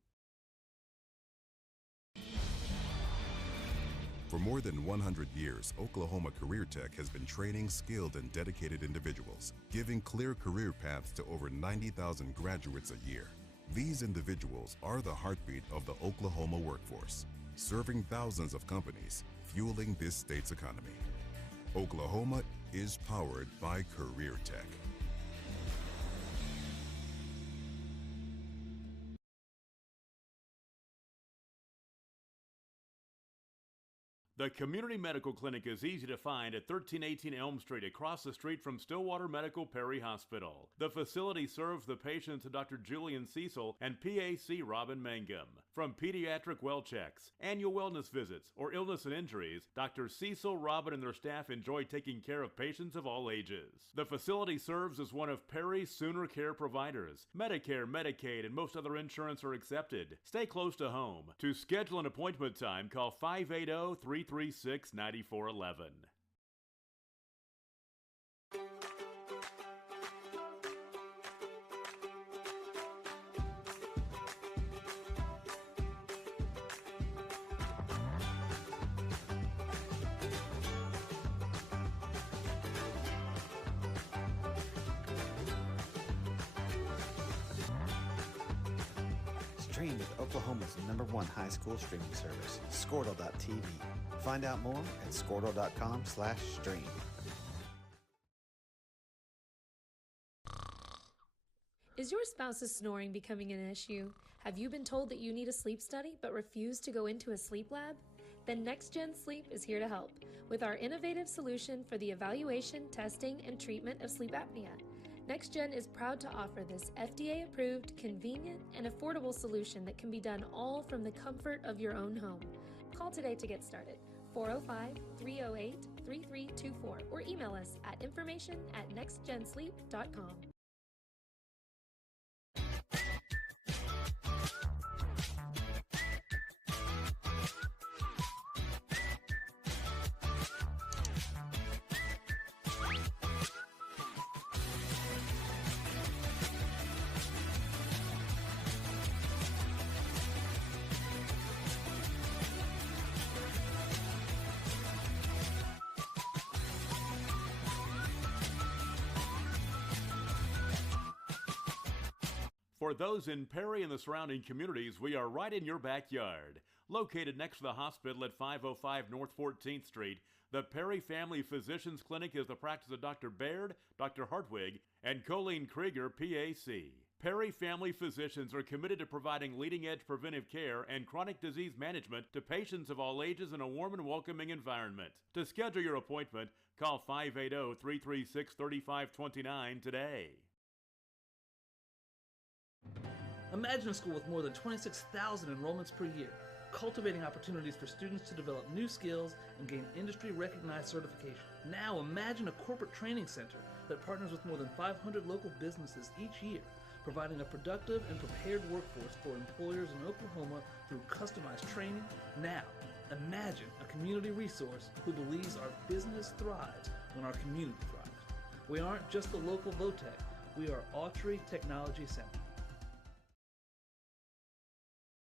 For more than 100 years, Oklahoma Career Tech has been training skilled and dedicated individuals, giving clear career paths to over 90,000 graduates a year. These individuals are the heartbeat of the Oklahoma workforce, serving thousands of companies, fueling this state's economy. Oklahoma is powered by Career Tech. The Community Medical Clinic is easy to find at 1318 Elm Street across the street from Stillwater Medical Perry Hospital. The facility serves the patients of Dr. Julian Cecil and PAC Robin Mangum. From pediatric well checks, annual wellness visits, or illness and injuries, Dr. Cecil, Robin, and their staff enjoy taking care of patients of all ages. The facility serves as one of Perry's Sooner Care providers. Medicare, Medicaid, and most other insurance are accepted. Stay close to home. To schedule an appointment time, call 580-336-9411. Stream with Oklahoma's #1 high school streaming service, Squirtle.tv. Find out more at Squirtle.com/stream. Is your spouse's snoring becoming an issue? Have you been told that you need a sleep study but refuse to go into a sleep lab? Then NextGen Sleep is here to help with our innovative solution for the evaluation, testing, and treatment of sleep apnea. NextGen is proud to offer this FDA-approved, convenient, and affordable solution that can be done all from the comfort of your own home. Call today to get started. 405-308-3324 or email us at information@nextgensleep.com. For those in Perry and the surrounding communities, we are right in your backyard. Located next to the hospital at 505 North 14th Street, the Perry Family Physicians Clinic is the practice of Dr. Baird, Dr. Hartwig, and Colleen Krieger, PAC. Perry Family Physicians are committed to providing leading-edge preventive care and chronic disease management to patients of all ages in a warm and welcoming environment. To schedule your appointment, call 580-336-3529 today. Imagine a school with more than 26,000 enrollments per year, cultivating opportunities for students to develop new skills and gain industry-recognized certification. Now imagine a corporate training center that partners with more than 500 local businesses each year, providing a productive and prepared workforce for employers in Oklahoma through customized training. Now imagine a community resource who believes our business thrives when our community thrives. We aren't just the local VOTEC, we are Autry Technology Center.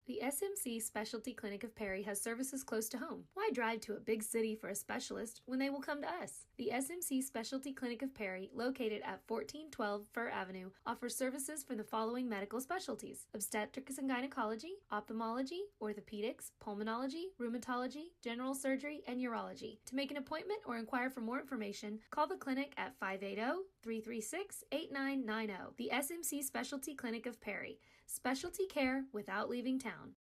The SMC Specialty Clinic of Perry has services close to home. Why drive to a big city for a specialist when they will come to us? The SMC Specialty Clinic of Perry, located at 1412 Fir Avenue, offers services for the following medical specialties: obstetrics and gynecology, ophthalmology, orthopedics, pulmonology, rheumatology, general surgery, and urology. To make an appointment or inquire for more information, call the clinic at 580-336-8990. The SMC Specialty Clinic of Perry. Specialty care without leaving town.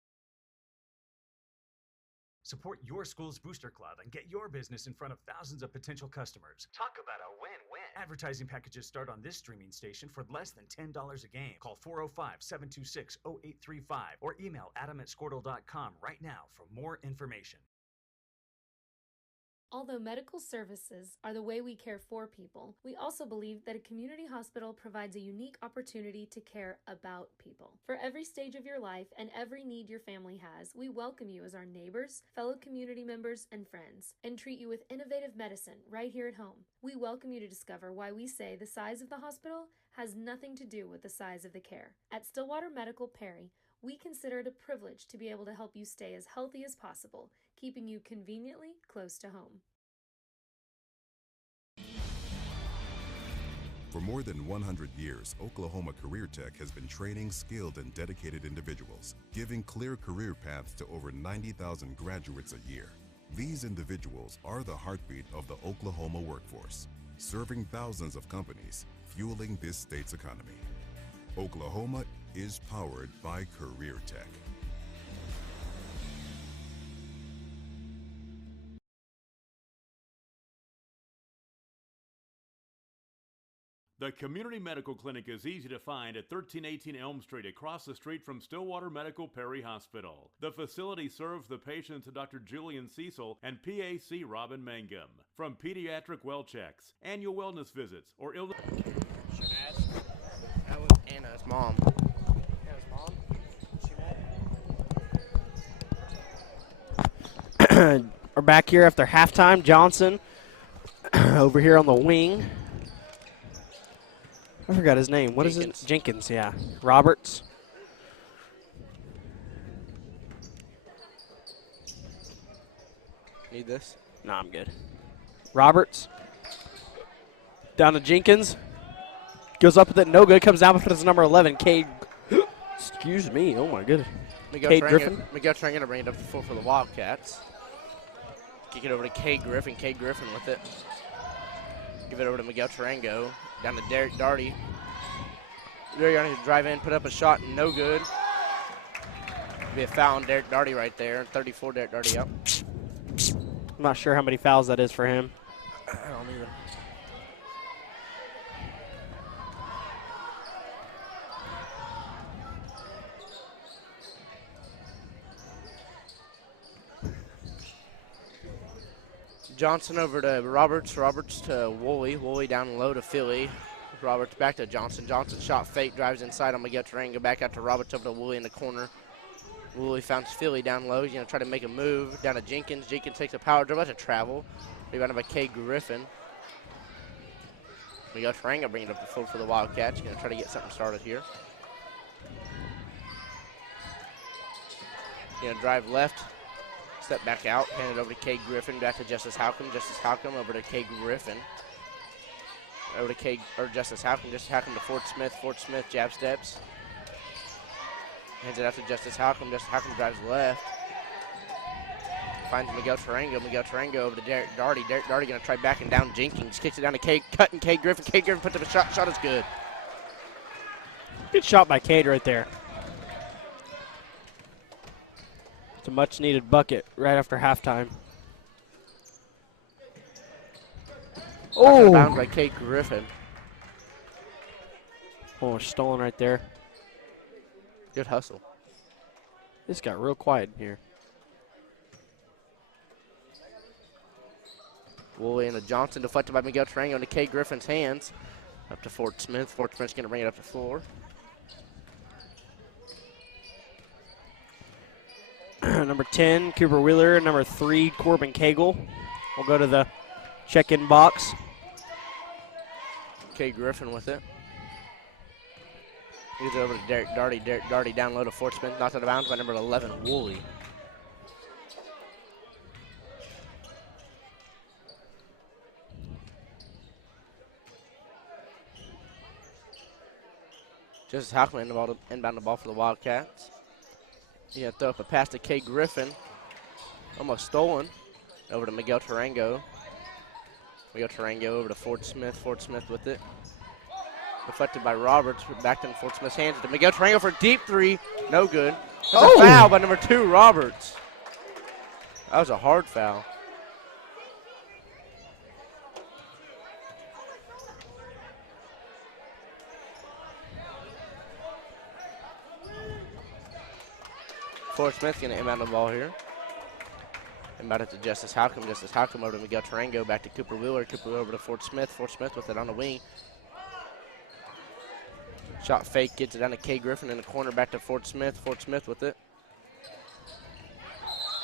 Support your school's booster club and get your business in front of thousands of potential customers. Talk about a win-win. Advertising packages start on this streaming station for less than $10 a game. Call 405-726-0835 or email adam@squirtle.com right now for more information. Although medical services are the way we care for people, we also believe that a community hospital provides a unique opportunity to care about people. For every stage of your life and every need your family has, we welcome you as our neighbors, fellow community members, and friends, and treat you with innovative medicine right here at home. We welcome you to discover why we say the size of the hospital has nothing to do with the size of the care. At Stillwater Medical Perry, we consider it a privilege to be able to help you stay as healthy as possible, keeping you conveniently close to home. For more than 100 years, Oklahoma Career Tech has been training skilled and dedicated individuals, giving clear career paths to over 90,000 graduates a year. These individuals are the heartbeat of the Oklahoma workforce, serving thousands of companies, fueling this state's economy. Oklahoma is powered by Career Tech. The Community Medical Clinic is easy to find at 1318 Elm Street across the street from Stillwater Medical Perry Hospital. The facility serves the patients Dr. Julian Cecil and PAC Robin Mangum. From pediatric well checks, annual wellness visits, or illness. That was Anna's mom. We're back here after halftime. Johnson over here on the wing. I forgot his name. What is it? Jenkins, yeah. Roberts. Need this? No, I'm good. Roberts. Down to Jenkins. Goes up with it. No good. Comes down with it as number 11. Cade. Excuse me. Oh, my goodness. Cade Griffin. Miguel trying to bring it up to full for the Wildcats. Kick it over to Cade Griffin. Cade Griffin with it. Give it over to Miguel Tarango. Down to Derek Darty. Derek Darty to drive in, put up a shot, no good. Be a foul on Derek Darty right there. 34, Derek Darty up. I'm not sure how many fouls that is for him. I don't either. Johnson over to Roberts. Roberts to Woolley. Woolley down low to Philly. Roberts back to Johnson. Johnson shot fake. Drives inside on Miguel Tarango. Back out to Roberts over to Woolley in the corner. Woolley found Philly down low. He's going to try to make a move. Down to Jenkins. Jenkins takes a power dribble. That's a travel. Rebounded by Cade Griffin. Miguel Tarango bringing it up the field for the Wildcats. He's going to try to get something started here. Going to drive left. Step back out, hand it over to Cade Griffin, back to Justice Halcomb. Justice Halcomb over to Cade Griffin. Over to Justice Halcomb. Justice Halcomb to Fort Smith. Fort Smith jab steps. Hands it out to Justice Halcomb. Justice Halcomb drives left. Finds Miguel Tarango. Miguel Tarango over to Derek Darty. Derek Darty going to try backing down Jenkins. Kicks it down to Cade, cutting Cade Griffin. Cade Griffin puts up a shot. Shot is good. Good shot by Cade right there. It's a much-needed bucket right after halftime. Oh! Bound by Cade Griffin. Oh, stolen right there. Good hustle. This got real quiet in here. Woolley and the Johnson deflected by Miguel Tarango into Cade Griffin's hands. Up to Fort Smith. Fort Smith's going to bring it up the floor. Number 10, Cooper Wheeler. Number 3, Corbin Cagle. We'll go to the check-in box. Cade Griffin with it. Gives it over to Derek Darty. Derek Darty down low to Fort Smith. Knocked out of bounds by number 11, Woolley. Justice Halcomb inbound the ball for the Wildcats. He's going to throw up a pass to Cade Griffin. Almost stolen. Over to Miguel Tarango. Miguel Tarango over to Fort Smith. Fort Smith with it. Deflected by Roberts. Back in Fort Smith's hands to Miguel Tarango for a deep three. No good. That's a foul by number 2, Roberts. That was a hard foul. Fort Smith's going to inbound the ball here. Inbound it to Justice Halcomb. Justice Halcomb over to Miguel Tarango. Back to Cooper Wheeler. Cooper Wheeler over to Fort Smith. Fort Smith with it on the wing. Shot fake. Gets it down to Cade Griffin in the corner. Back to Fort Smith. Fort Smith with it.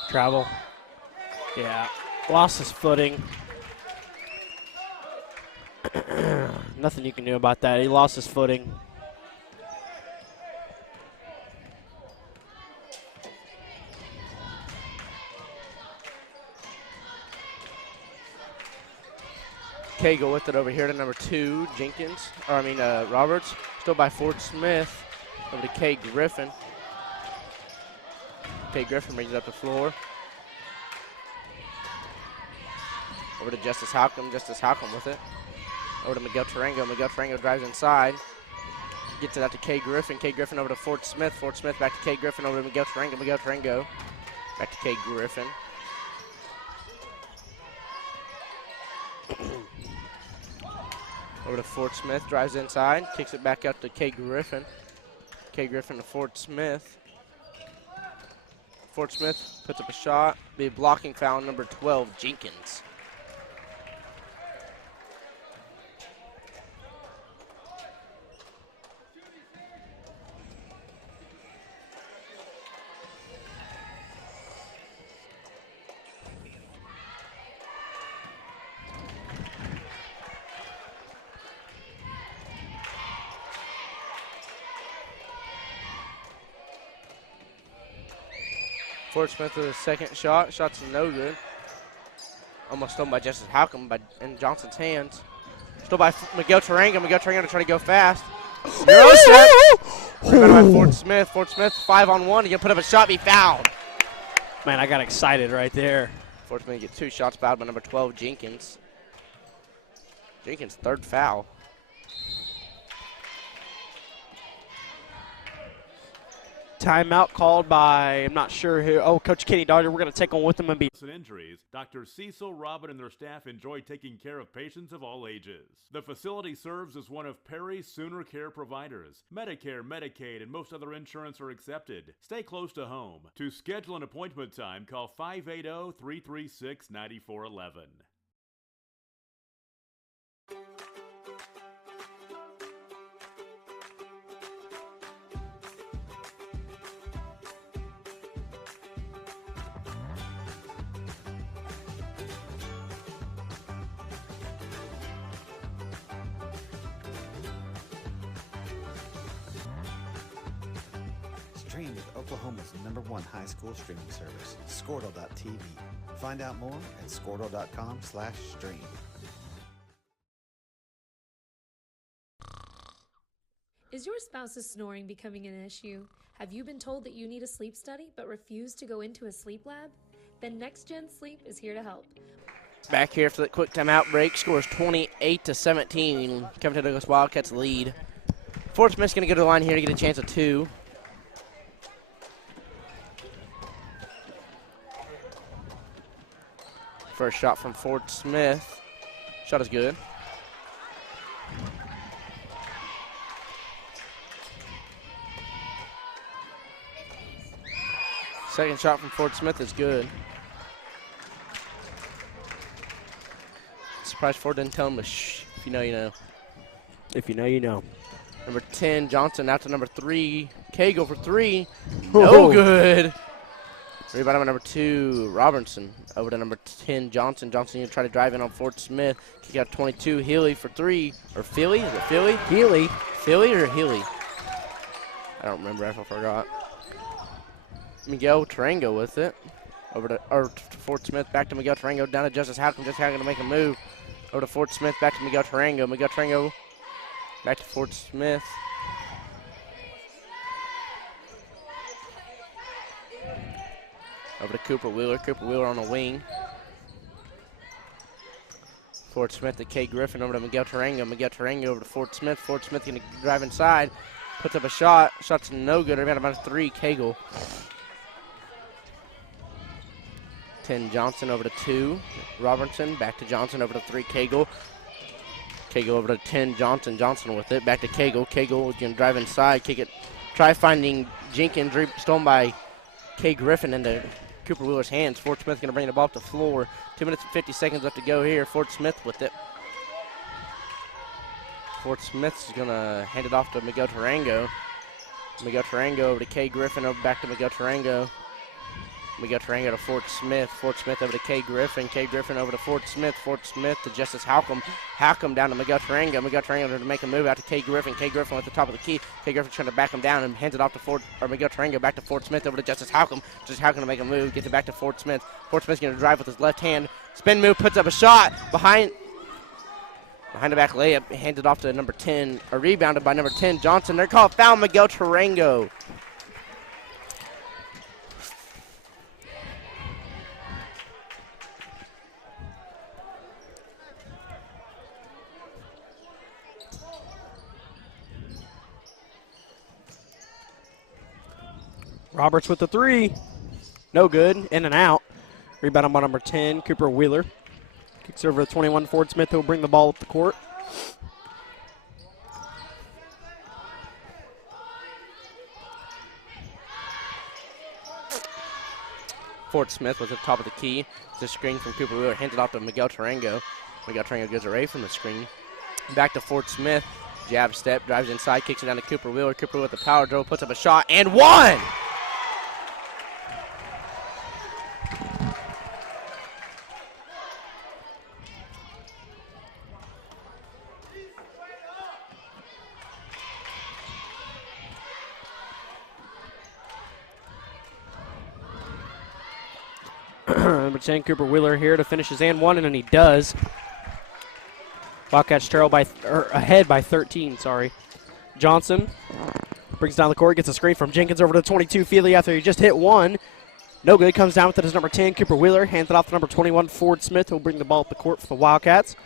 Travel. Yeah. Lost his footing. Nothing you can do about that. He lost his footing. Cagle with it over here to number 2, Roberts. Still by Fort Smith. Over to Cade Griffin. Cade Griffin brings it up the floor. Over to Justice Halcomb. Justice Halcomb with it. Over to Miguel Tarango. Miguel Tarango drives inside. Gets it out to Cade Griffin. Cade Griffin over to Fort Smith. Fort Smith back to Cade Griffin over to Miguel Tarango. Miguel Tarango back to Cade Griffin. Over to Fort Smith, drives inside, kicks it back out to Kay Griffin. Kay Griffin to Fort Smith. Fort Smith puts up a shot. Be a blocking foul, number 12, Jenkins. Fort Smith with a second shot. Shot's no good. Almost stolen by Justice Halcomb in Johnson's hands. Still by Miguel Tarango. Miguel Tarango to try to go fast. Euro step. Rebounded by Fort Smith. Fort Smith 5-on-1. He can put up a shot, be fouled. Man, I got excited right there. Fort Smith gets 2 shots fouled by number 12, Jenkins. Jenkins' 3rd foul. Timeout called by, I'm not sure who. Oh, Coach Kenny Dodger. We're going to take on with him and be. Injuries, Dr. Cecil, Robin, and their staff enjoy taking care of patients of all ages. The facility serves as one of Perry's Sooner Care providers. Medicare, Medicaid, and most other insurance are accepted. Stay close to home. To schedule an appointment time, call 580-336-9411. Stream with Oklahoma's #1 high school streaming service, Squirtle.tv. Find out more at Squirtle.com/stream. Is your spouse's snoring becoming an issue? Have you been told that you need a sleep study but refuse to go into a sleep lab? Then Next Gen Sleep is here to help. Back here for the quick timeout break. Scores 28-17. Covington Douglas Wildcats lead. Fort Smith's going to go to the line here to get a chance of 2. First shot from Fort Smith. Shot is good. Second shot from Fort Smith is good. Surprised Fort didn't tell him to shh. If you know, you know. If you know, you know. Number 10, Johnson, out to number 3. Cagle for 3. No good. Rebound by number 2, Robertson. Over to number 10, Johnson. Johnson going to try to drive in on Fort Smith. Kick out 22, Healy for 3. Or Philly? Is it Philly? Healy. Philly or Healy? I don't remember. I forgot. Miguel Tarango with it. Over to Fort Smith. Back to Miguel Tarango. Down to Justice Halcomb. Justice Halcomb to make a move. Over to Fort Smith. Back to Miguel Tarango. Miguel Tarango. Back to Fort Smith. Over to Cooper Wheeler. Cooper Wheeler on the wing. Fort Smith to Kay Griffin. Over to Miguel Tarango. Miguel Tarango over to Fort Smith. Fort Smith going to drive inside. Puts up a shot. Shot's no good. Rebound about 3, Cagle. 10, Johnson over to 2. Robertson. Back to Johnson over to 3, Cagle. Cagle over to 10, Johnson. Johnson with it. Back to Cagle. Cagle going to drive inside. Kick it. Try finding Jenkins. Stolen by Kay Griffin into Cooper Wheeler's hands. Fort Smith going to bring the ball up the floor. 2 minutes and 50 seconds left to go here. Fort Smith with it. Fort Smith's going to hand it off to Miguel Tarango. Miguel Tarango over to Kay Griffin. Over back to Miguel Tarango. Miguel Tarango to Fort Smith. Fort Smith over to Kay Griffin. Kay Griffin over to Fort Smith. Fort Smith to Justice Halcomb. Halcomb down to Miguel Tarango. Miguel Tarango to make a move out to Kay Griffin. Kay Griffin at the top of the key. Kay Griffin trying to back him down and hands it off to Miguel Tarango back to Fort Smith over to Justice Halcomb. Justice Halcomb to make a move. Gets it back to Fort Smith. Fort Smith's going to drive with his left hand. Spin move, puts up a shot. Behind the back layup. Handed off to number 10. Or rebounded by number 10, Johnson. They're called foul, Miguel Tarango. Roberts with the 3. No good. In and out. Rebound by number 10, Cooper Wheeler. Kicks over to 21, Fort Smith, who will bring the ball up the court. Fort Smith was at the top of the key. It's a screen from Cooper Wheeler, hands it off to Miguel Tarango. Miguel Tarango goes away from the screen. Back to Fort Smith. Jab step, drives inside, kicks it down to Cooper Wheeler. Cooper with the power dribble, puts up a shot, and one! Number 10, Cooper Wheeler here to finish his and one, and he does. Wildcats trail ahead by 13, sorry. Johnson brings down the court, gets a screen from Jenkins over to 22, Feely after he just hit one. No good, comes down with it as number 10, Cooper Wheeler, hands it off to number 21, Ford Smith, who will bring the ball up the court for the Wildcats.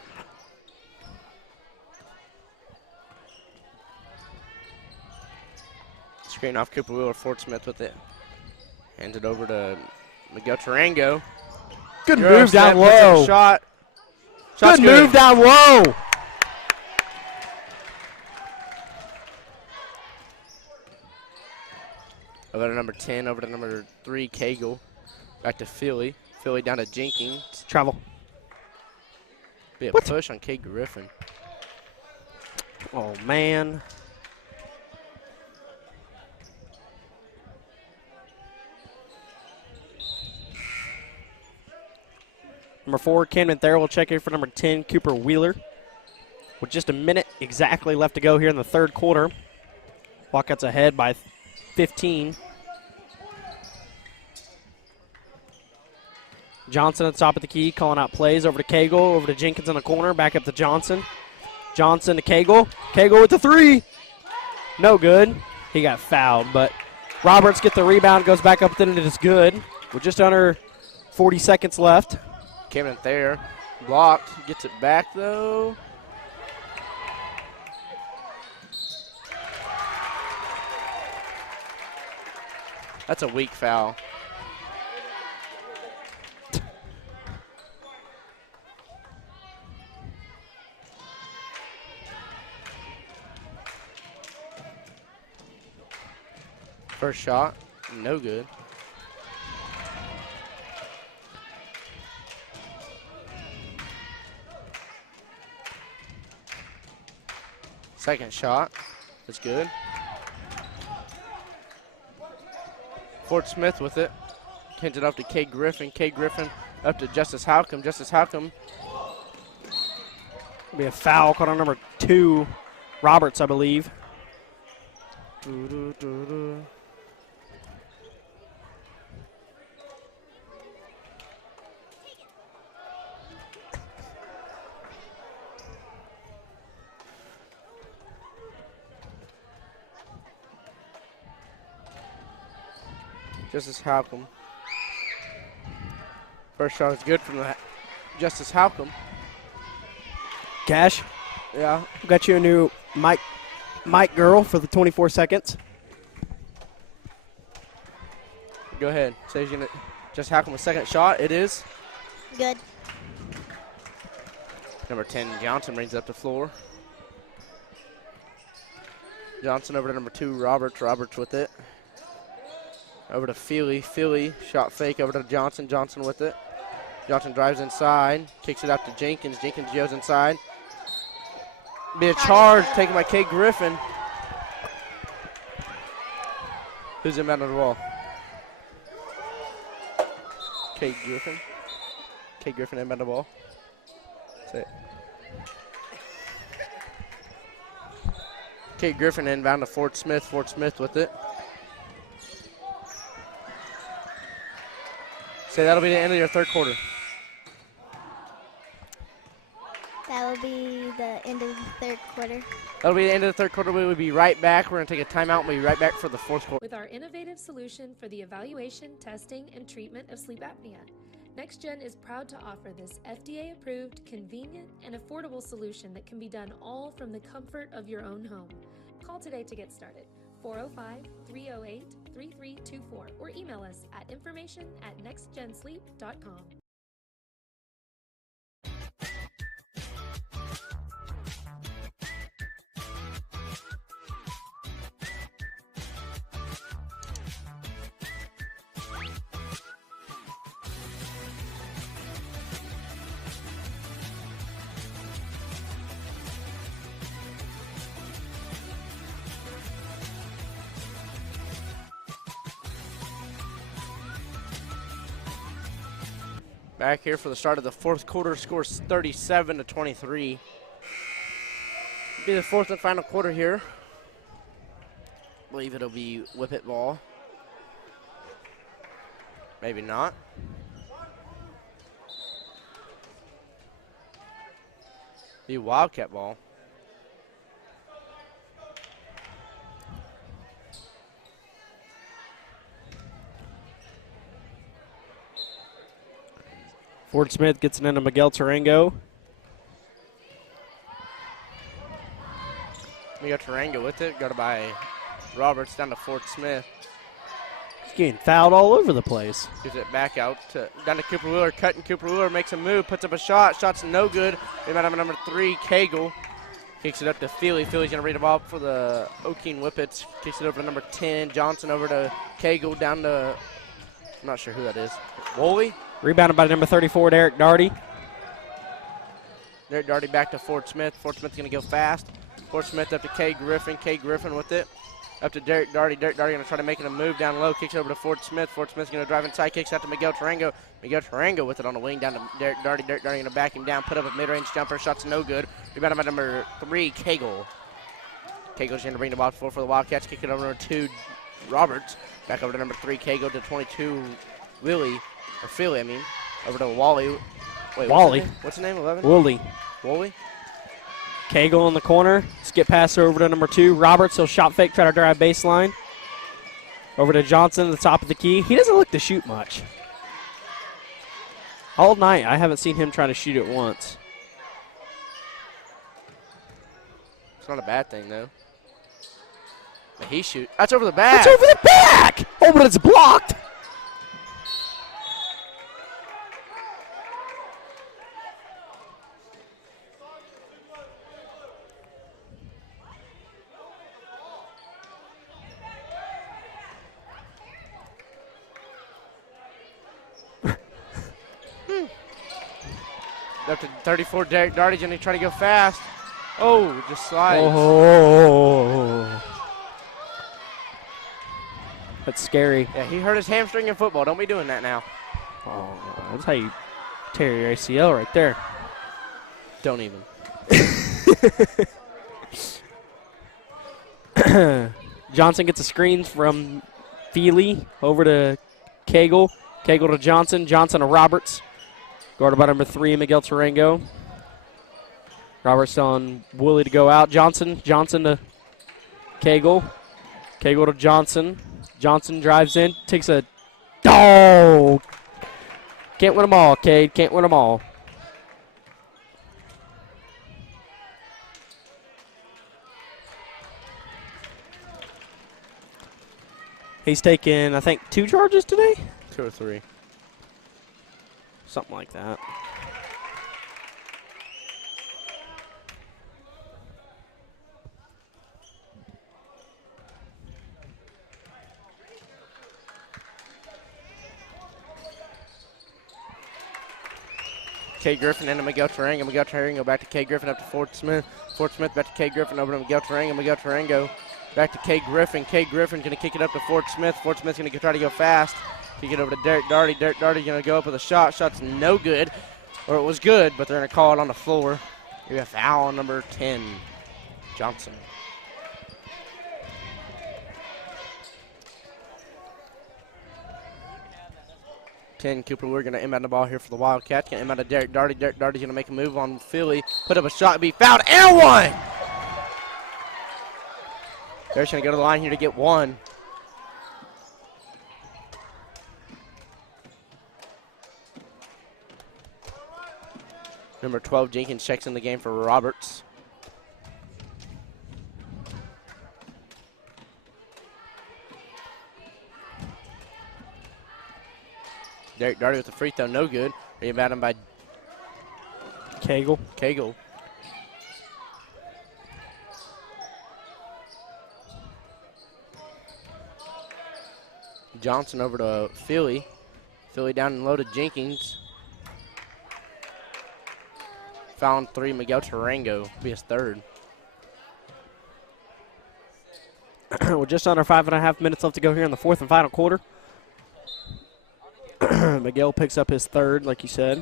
Screen off Cooper Wheeler, Ford Smith with it. Hands it over to Miguel Tarango. Good move down low. Shot. Good move down low. Over to number 10, over to number 3, Cagle. Back to Philly. Philly down to Jenkins. Travel. Be a push on K. Griffin. Oh, man. Number 4, Camden Thayer will check in for number 10, Cooper Wheeler. With just a minute exactly left to go here in the third quarter. Wildcats ahead by 15. Johnson at the top of the key, calling out plays. Over to Cagle, over to Jenkins in the corner, back up to Johnson. Johnson to Cagle. Cagle with the three. No good. He got fouled, but Roberts gets the rebound, goes back up with it, and it is good. With just under 40 seconds left. Camden Thayer blocked, gets it back though. That's a weak foul. First shot, no good. Second shot, that's good. Fort Smith with it. Hands it off to K. Griffin. K. Griffin up to Justice Halcomb. Justice Halcomb. Be a foul called on number 2, Roberts, I believe. Justice Halcomb. First shot is good from the Justice Halcomb. Cash, Yeah. got you a new mic girl for the 24 seconds. Go ahead. Says you Justice Halcomb with second shot. It is Good. number 10 Johnson brings it up the floor. Johnson over to number 2 Roberts. Roberts with it. Over to Feely. Feely, shot fake over to Johnson. Johnson with it. Johnson drives inside, kicks it out to Jenkins. Jenkins goes inside. Be a charge taken by K. Griffin. Who's inbound on the ball? K. Griffin. K. Griffin inbound the ball. That's it. K. Griffin inbound to Fort Smith. Fort Smith with it. Say that'll be the end of your third quarter. That will be the end of the third quarter. That'll be the end of the third quarter. We will be right back. We're going to take a timeout. We'll be right back for the fourth quarter. With our innovative solution for the evaluation, testing, and treatment of sleep apnea, NextGen is proud to offer this FDA-approved, convenient, and affordable solution that can be done all from the comfort of your own home. Call today to get started. 405-308-3324 or email us at information@nextgensleep.com. Back here for the start of the fourth quarter, scores 37-23. Be the fourth and final quarter here. Believe it'll be Whippet ball. Maybe not. Be Wildcat ball. Ford Smith gets it into Miguel Tarango. Miguel Tarango with it, guarded by Roberts down to Ford Smith. He's getting fouled all over the place. Gives it back out down to Cooper Wheeler. Cutting Cooper Wheeler makes a move, puts up a shot. Shot's no good. Rebound on number 3, Cagle. Kicks it up to Feely. Feely's going to read the ball for the Okeene Whippets. Kicks it over to number 10. Johnson over to Cagle down to, I'm not sure who that is. Woolley? Rebounded by number 34, Derek Darty. Derek Darty back to Ford Smith. Ford Smith's going to go fast. Ford Smith up to K. Griffin. K. Griffin with it. Up to Derek Darty. Derek Darty going to try to make it a move down low. Kicks it over to Ford Smith. Ford Smith's going to drive inside. Kicks out to Miguel Tarango. Miguel Tarango with it on the wing down to Derek Darty. Derek Darty going to back him down. Put up a mid-range jumper. Shot's no good. Rebounded by number 3, Cagle. Cagle's going to bring the ball forward for the Wildcats. Kick it over to Roberts. Back over to number 3, Cagle to 22, Willie. Or Philly, I mean. Over to Wally. Wait, Wally. What's the name? 11? Woolley. Woolley? Cagle in the corner. Skip pass over to number 2, Roberts. He'll shot fake, try to drive baseline. Over to Johnson at the top of the key. He doesn't look to shoot much. All night, I haven't seen him try to shoot it once. It's not a bad thing, though. But he shoot. That's over the back. That's over the back! Oh, but it's blocked. Up to 34, Derek Darty going to try to go fast. Oh, just slides. Oh. That's scary. Yeah, he hurt his hamstring in football. Don't be doing that now. Oh, that's how you tear your ACL right there. Don't even. Johnson gets a screen from Feely over to Cagle. Cagle to Johnson. Johnson to Roberts. Guarded by number 3, Miguel Tarango. Roberts telling Woolley to go out. Johnson to Cagle. Cagle to Johnson. Johnson drives in, takes a Can't win them all, Cade. Can't win them all. He's taken, I think, 2 charges today? 2 or 3. Something like that. K. Griffin into Miguel Tarango. Miguel Tarango back to K. Griffin up to Ford Smith. Ford Smith back to K. Griffin over to Miguel Tarango. Miguel Tarango back to K. Griffin. K. Griffin going to kick it up to Ford Smith. Ford Smith's going to try to go fast. Kick it over to Derek Darty. Derek Darty going to go up with a shot. Shot's no good. Or it was good, but they're going to call it on the floor. You have foul on number 10, Johnson. Cooper, we're going to inbound the ball here for the Wildcats. Going to inbound to Derek Darty. Derek Darty's going to make a move on Philly. Put up a shot, be fouled, and one! Derek's going to go to the line here to get 1. Number 12, Jenkins checks in the game for Roberts. Derek Darty with the free throw, no good. Rebounded by Cagle. Johnson over to Philly. Philly down and low to Jenkins. Foul 3, Miguel Tarango, be his 3rd. With just under 5.5 minutes left to go here in the fourth and final quarter. and Miguel picks up his third, like you said.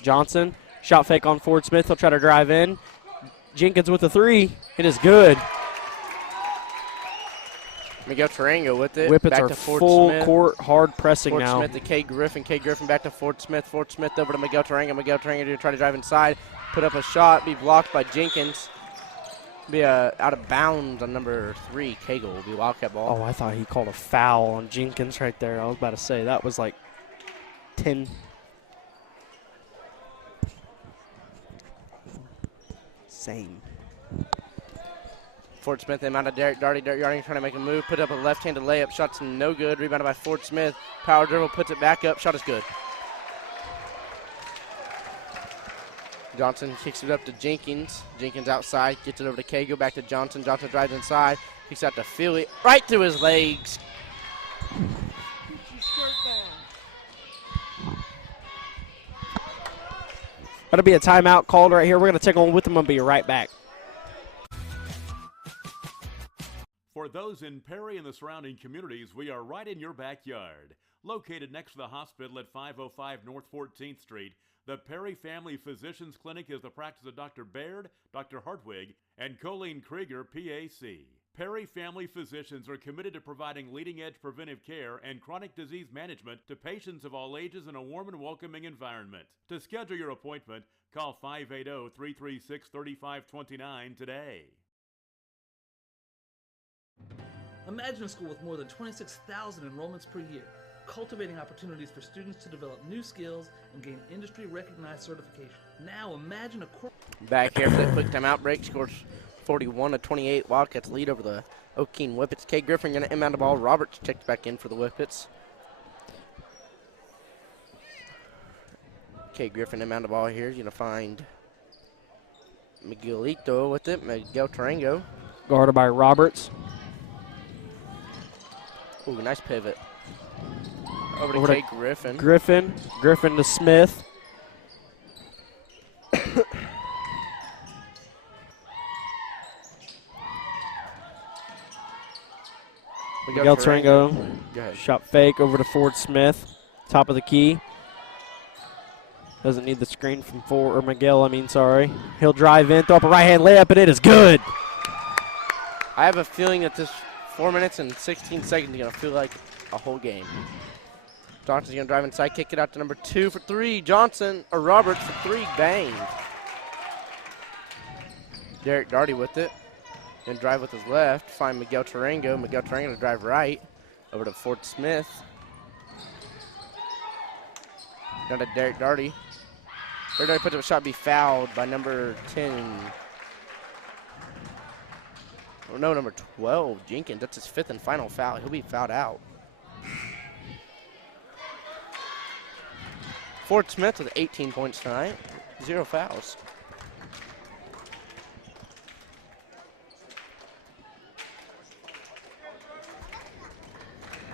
Johnson, shot fake on Ford Smith. He'll try to drive in. Jenkins with the three. It is good. Miguel Tarango with it. Whippets back are to Ford full Smith. court, hard pressing Ford now. Smith to K. Griffin. K. Griffin back to Ford Smith. Ford Smith over to Miguel Tarango. Miguel Tarango to try to drive inside. Put up a shot. Be blocked by Jenkins. Be out of bounds on number 3. Cagle will be Wildcat ball. Oh, I thought he called a foul on Jenkins right there. I was about to say that was like 10. Same. Ford Smith, them out of Derek Darty. Derek Darty trying to make a move. Put up a left-handed layup. Shot's no good. Rebounded by Ford Smith. Power dribble, puts it back up. Shot is good. Johnson kicks it up to Jenkins. Jenkins outside. Gets it over to Cagle. Back to Johnson. Johnson drives inside. Kicks out to Philly. Right through his legs. That'll be a timeout called right here. We're going to take on with them and be right back. For those in Perry and the surrounding communities, we are right in your backyard. Located next to the hospital at 505 North 14th Street, the Perry Family Physicians Clinic is the practice of Dr. Baird, Dr. Hartwig, and Colleen Krieger, PAC. Perry Family Physicians are committed to providing leading-edge preventive care and chronic disease management to patients of all ages in a warm and welcoming environment. To schedule your appointment, call 580-336-3529 today. Imagine a school with more than 26,000 enrollments per year, cultivating opportunities for students to develop new skills and gain industry-recognized certification. Now imagine a Back here for that quick timeout break. Scores 41-28. Wildcats lead over the Okeene Whippets. K. Griffin going to inbound the ball. Roberts checked back in for the Whippets. K. Griffin inbound the ball here. He's going to find Miguelito with it. Miguel Tarango. Guarded by Roberts. Ooh, nice pivot. Over to K. Griffin. Griffin to Smith. Miguel Tarango. Shot fake over to Ford Smith. Top of the key. Doesn't need the screen from Miguel, sorry. He'll drive in, throw up a right-hand layup, and it is good. I have a feeling that this 4 minutes and 16 seconds is going to feel like a whole game. Johnson's going to drive inside, kick it out to number 2 for 3. Roberts for 3, bang. Derek Darty with it. Going to drive with his left, find Miguel Tarango. Miguel Tarango to drive right over to Ford Smith. Down to Derek Darty. Derek Darty puts up a shot, be fouled by number 10. Oh, no, number 12, Jenkins. That's his 5th and final foul. He'll be fouled out. Ford Smith with 18 points tonight. 0 fouls.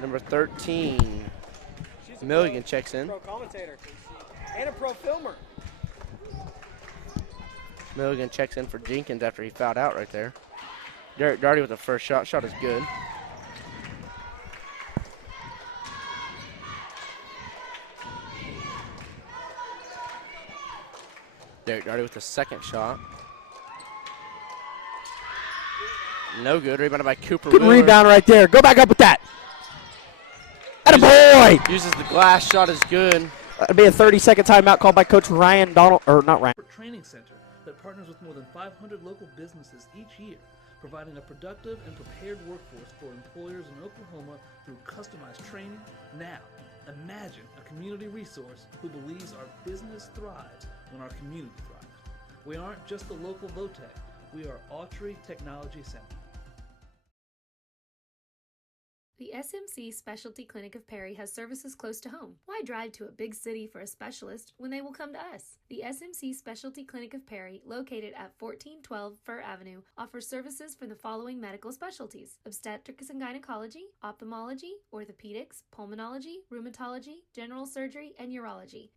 Number 13, Milligan checks in. Pro commentator and a pro filmer. Milligan checks in for Jenkins after he fouled out right there. Derek Darty with the first shot. Shot is good. Derek Darty with the second shot. No good. Rebounded by Cooper Good Wheeler. rebound right there. Go back up with that. Attaboy! Uses the glass. Shot is good. That'll be a 30-second timeout called by Coach Ryan Donald, or not Ryan. Training center that partners with more than 500 local businesses each year, providing a productive and prepared workforce for employers in Oklahoma through customized training. Now, imagine a community resource who believes our business thrives when our community thrives. We aren't just the local VOTEC, we are Autry Technology Center. The SMC Specialty Clinic of Perry has services close to home. Why drive to a big city for a specialist when they will come to us? The SMC Specialty Clinic of Perry, located at 1412 Fir Avenue, offers services for the following medical specialties: obstetrics and gynecology, ophthalmology, orthopedics, pulmonology, rheumatology, general surgery, and urology.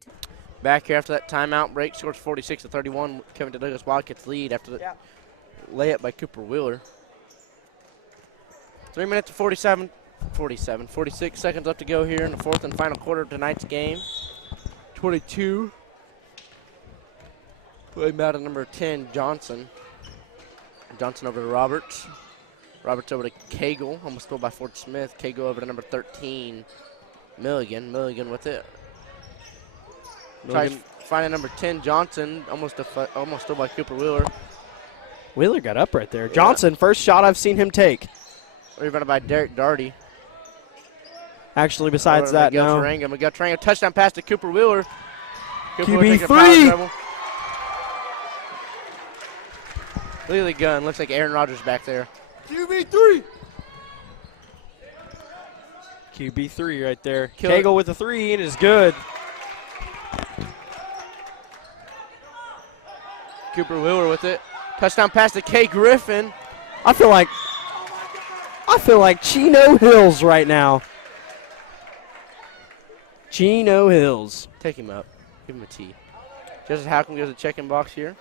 Back here after that timeout break, scores 46-31. Covington Douglas Wildcats lead after the layup by Cooper Wheeler. 3 minutes and 47. 46 seconds left to go here in the fourth and final quarter of tonight's game. 22. Playing out at number 10, Johnson. Johnson over to Roberts. Roberts over to Cagle. Almost stole by Ford Smith. Cagle over to number 13, Milligan. Milligan with it. Tries finding number 10, Johnson. Almost stole by Cooper Wheeler. Wheeler got up right there. Johnson, first shot I've seen him take. Rebounded by Derek Darty. Actually, besides that, no. Miguel Tarango, touchdown pass to Cooper Wheeler. QB3. Look at the gun. Looks like Aaron Rodgers back there. QB3. QB3 right there. Cagle with a 3, and it is good. Cooper Wheeler with it. Touchdown pass to Kay Griffin. I feel like Chino Hills right now. Chino Hills. Take him up. Give him a T. Justice Howcom goes to check-in box here.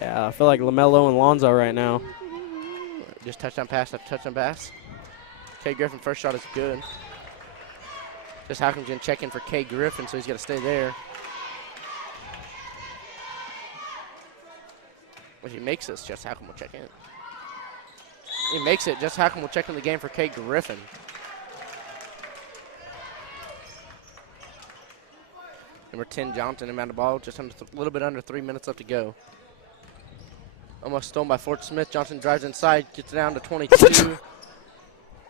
Yeah, I feel like LaMelo and Lonzo right now. Just touchdown pass after touchdown pass. Kay Griffin, first shot is good. Just Howcom's going to check in for Kay Griffin, so he's got to stay there. If he makes this, Just Howcom will check in. He makes it, Just Howcom will check in the game for Kay Griffin. Number 10, Johnson, inbound the ball, just a little bit under 3 minutes left to go. Almost stolen by Fort Smith. Johnson drives inside, gets it down to 22.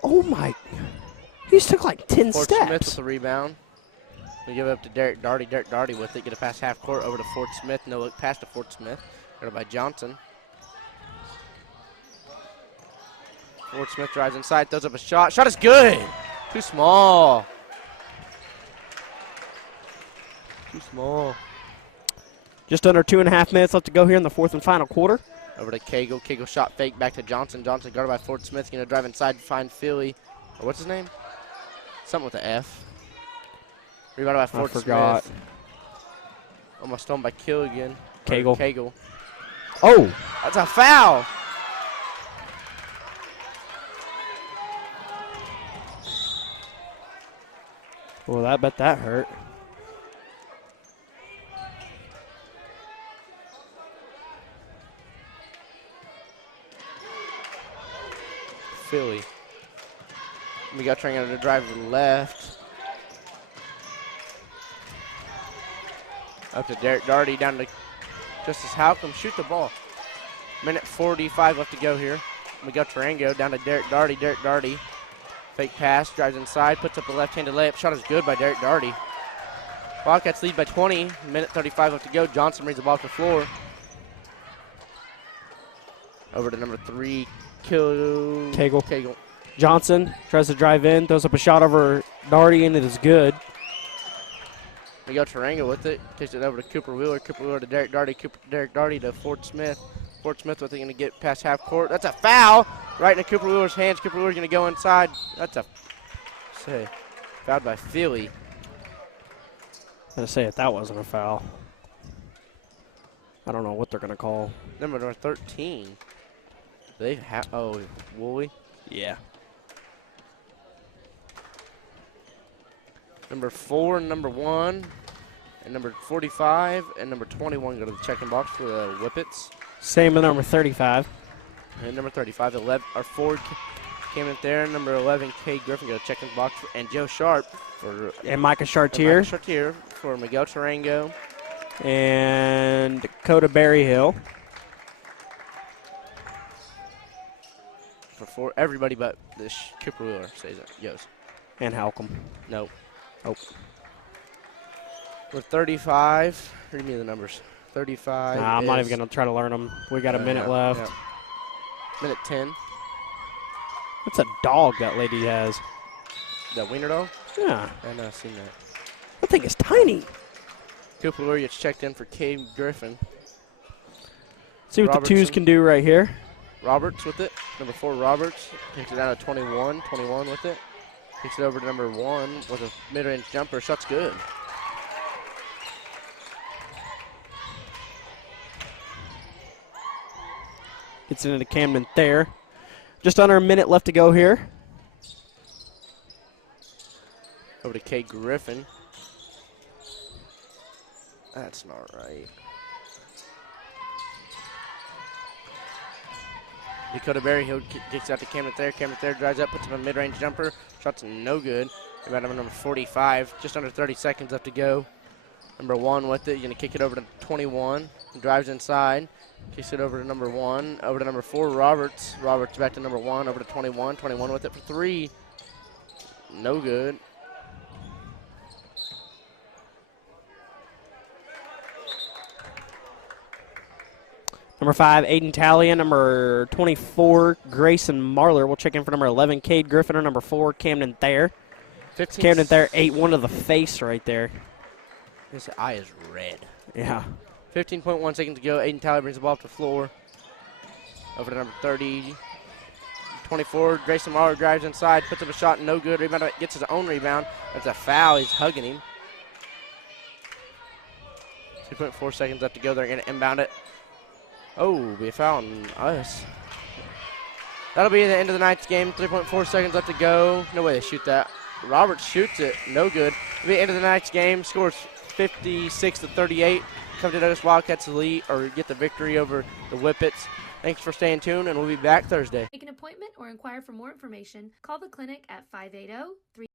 Oh, my. He just took like 10 Fort steps. Smith with the rebound. We give it up to Derek Darty. Derek Darty with it. Get a pass half court over to Fort Smith. No look pass to Fort Smith. Guarded by Johnson. Fort Smith drives inside, throws up a shot. Shot is good. Too small. Too small. Just under 2.5 minutes left to go here in the fourth and final quarter. Over to Cagle. Cagle shot fake back to Johnson. Johnson guarded by Fort Smith. Going to drive inside to find Philly. Or what's his name? Something with an F. Rebounded by Fort forgot. Smith. Almost stolen by Killigan. Cagle. Cagle. Oh. That's a foul. Well, I bet that hurt. Philly. We got trying to drive to the left. Up to Derek Darty, down to Justice Howcom. Shoot the ball. Minute 45 left to go here. We got Tarango down to Derek Darty. Derek Darty. Fake pass, drives inside, puts up the left-handed layup. Shot is good by Derek Darty. Wildcats lead by 20. Minute 35 left to go. Johnson brings the ball to the floor. Over to number 3, Cagle. Johnson tries to drive in, throws up a shot over Darty, and it is good. We got Tarango with it. Takes it over to Cooper Wheeler. Cooper Wheeler to Derek Darty. Derek Darty to Fort Smith. Fort Smith with it, going to get past half court. That's a foul right into Cooper Wheeler's hands. Cooper Wheeler's going to go inside. That's a fouled by Philly. I'm going to say if that wasn't a foul. I don't know what they're going to call. Number 13. They have, Woolley? Yeah. Number 4 and number 1 and number 45 and number 21 go to the checking box for the Whippets. Same with number 35. And number 35, 11, or 4 came in there. Number 11, Kay Griffin go to checking box and Joe Sharp for and Micah Chartier. Micah Chartier for Miguel Tarango. And Dakota Berryhill. For everybody but this Cooper Wheeler says it goes. And Halcom. Nope. Oh. With 35, read me the numbers. 35. Nah, I'm not even going to try to learn them. We got a minute left. Yeah. Minute 10. That's a dog that lady has. That wiener dog? Yeah. I know, I've seen that. That thing is tiny. Cooper Wheeler gets checked in for Kay Griffin. See what the twos can do right here. Roberts with it. Number 4, Roberts. Takes it down to 21. 21 with it. Takes it over to number 1 with a mid-range jumper. Shot's good. Gets it into Camden Thayer. Just under a minute left to go here. Over to Kate Griffin. That's not right. Dakota Berryhill kicks out to Camden Thayer. Camden Thayer drives up, puts up a mid-range jumper. Shot's no good. About number 45. Just under 30 seconds left to go. Number 1 with it. You're going to kick it over to 21. Drives inside. Kicks it over to number 1. Over to number 4, Roberts. Roberts back to number 1. Over to 21. 21 with it for 3. No good. Number 5, Aiden Talia. Number 24, Grayson Marler. We'll check in for number 11, Cade Griffin, or number 4, Camden Thayer. Camden Thayer ate one to the face right there. His eye is red. Yeah. 15.1 seconds to go. Aiden Talia brings the ball up to the floor. Over to number 30. 24, Grayson Marler drives inside, puts up a shot, no good. Rebound, gets his own rebound. That's a foul. He's hugging him. 2.4 seconds left to go. They're going to inbound it. Oh, be a foul on us. That'll be the end of the night's game. 3.4 seconds left to go. No way they shoot that. Roberts shoots it. No good. It'll be the end of the night's game. Scores 56-38. Covington Douglas Wildcats lead or get the victory over the Whippets. Thanks for staying tuned, and we'll be back Thursday. Make an appointment or inquire for more information. Call the clinic at 580-3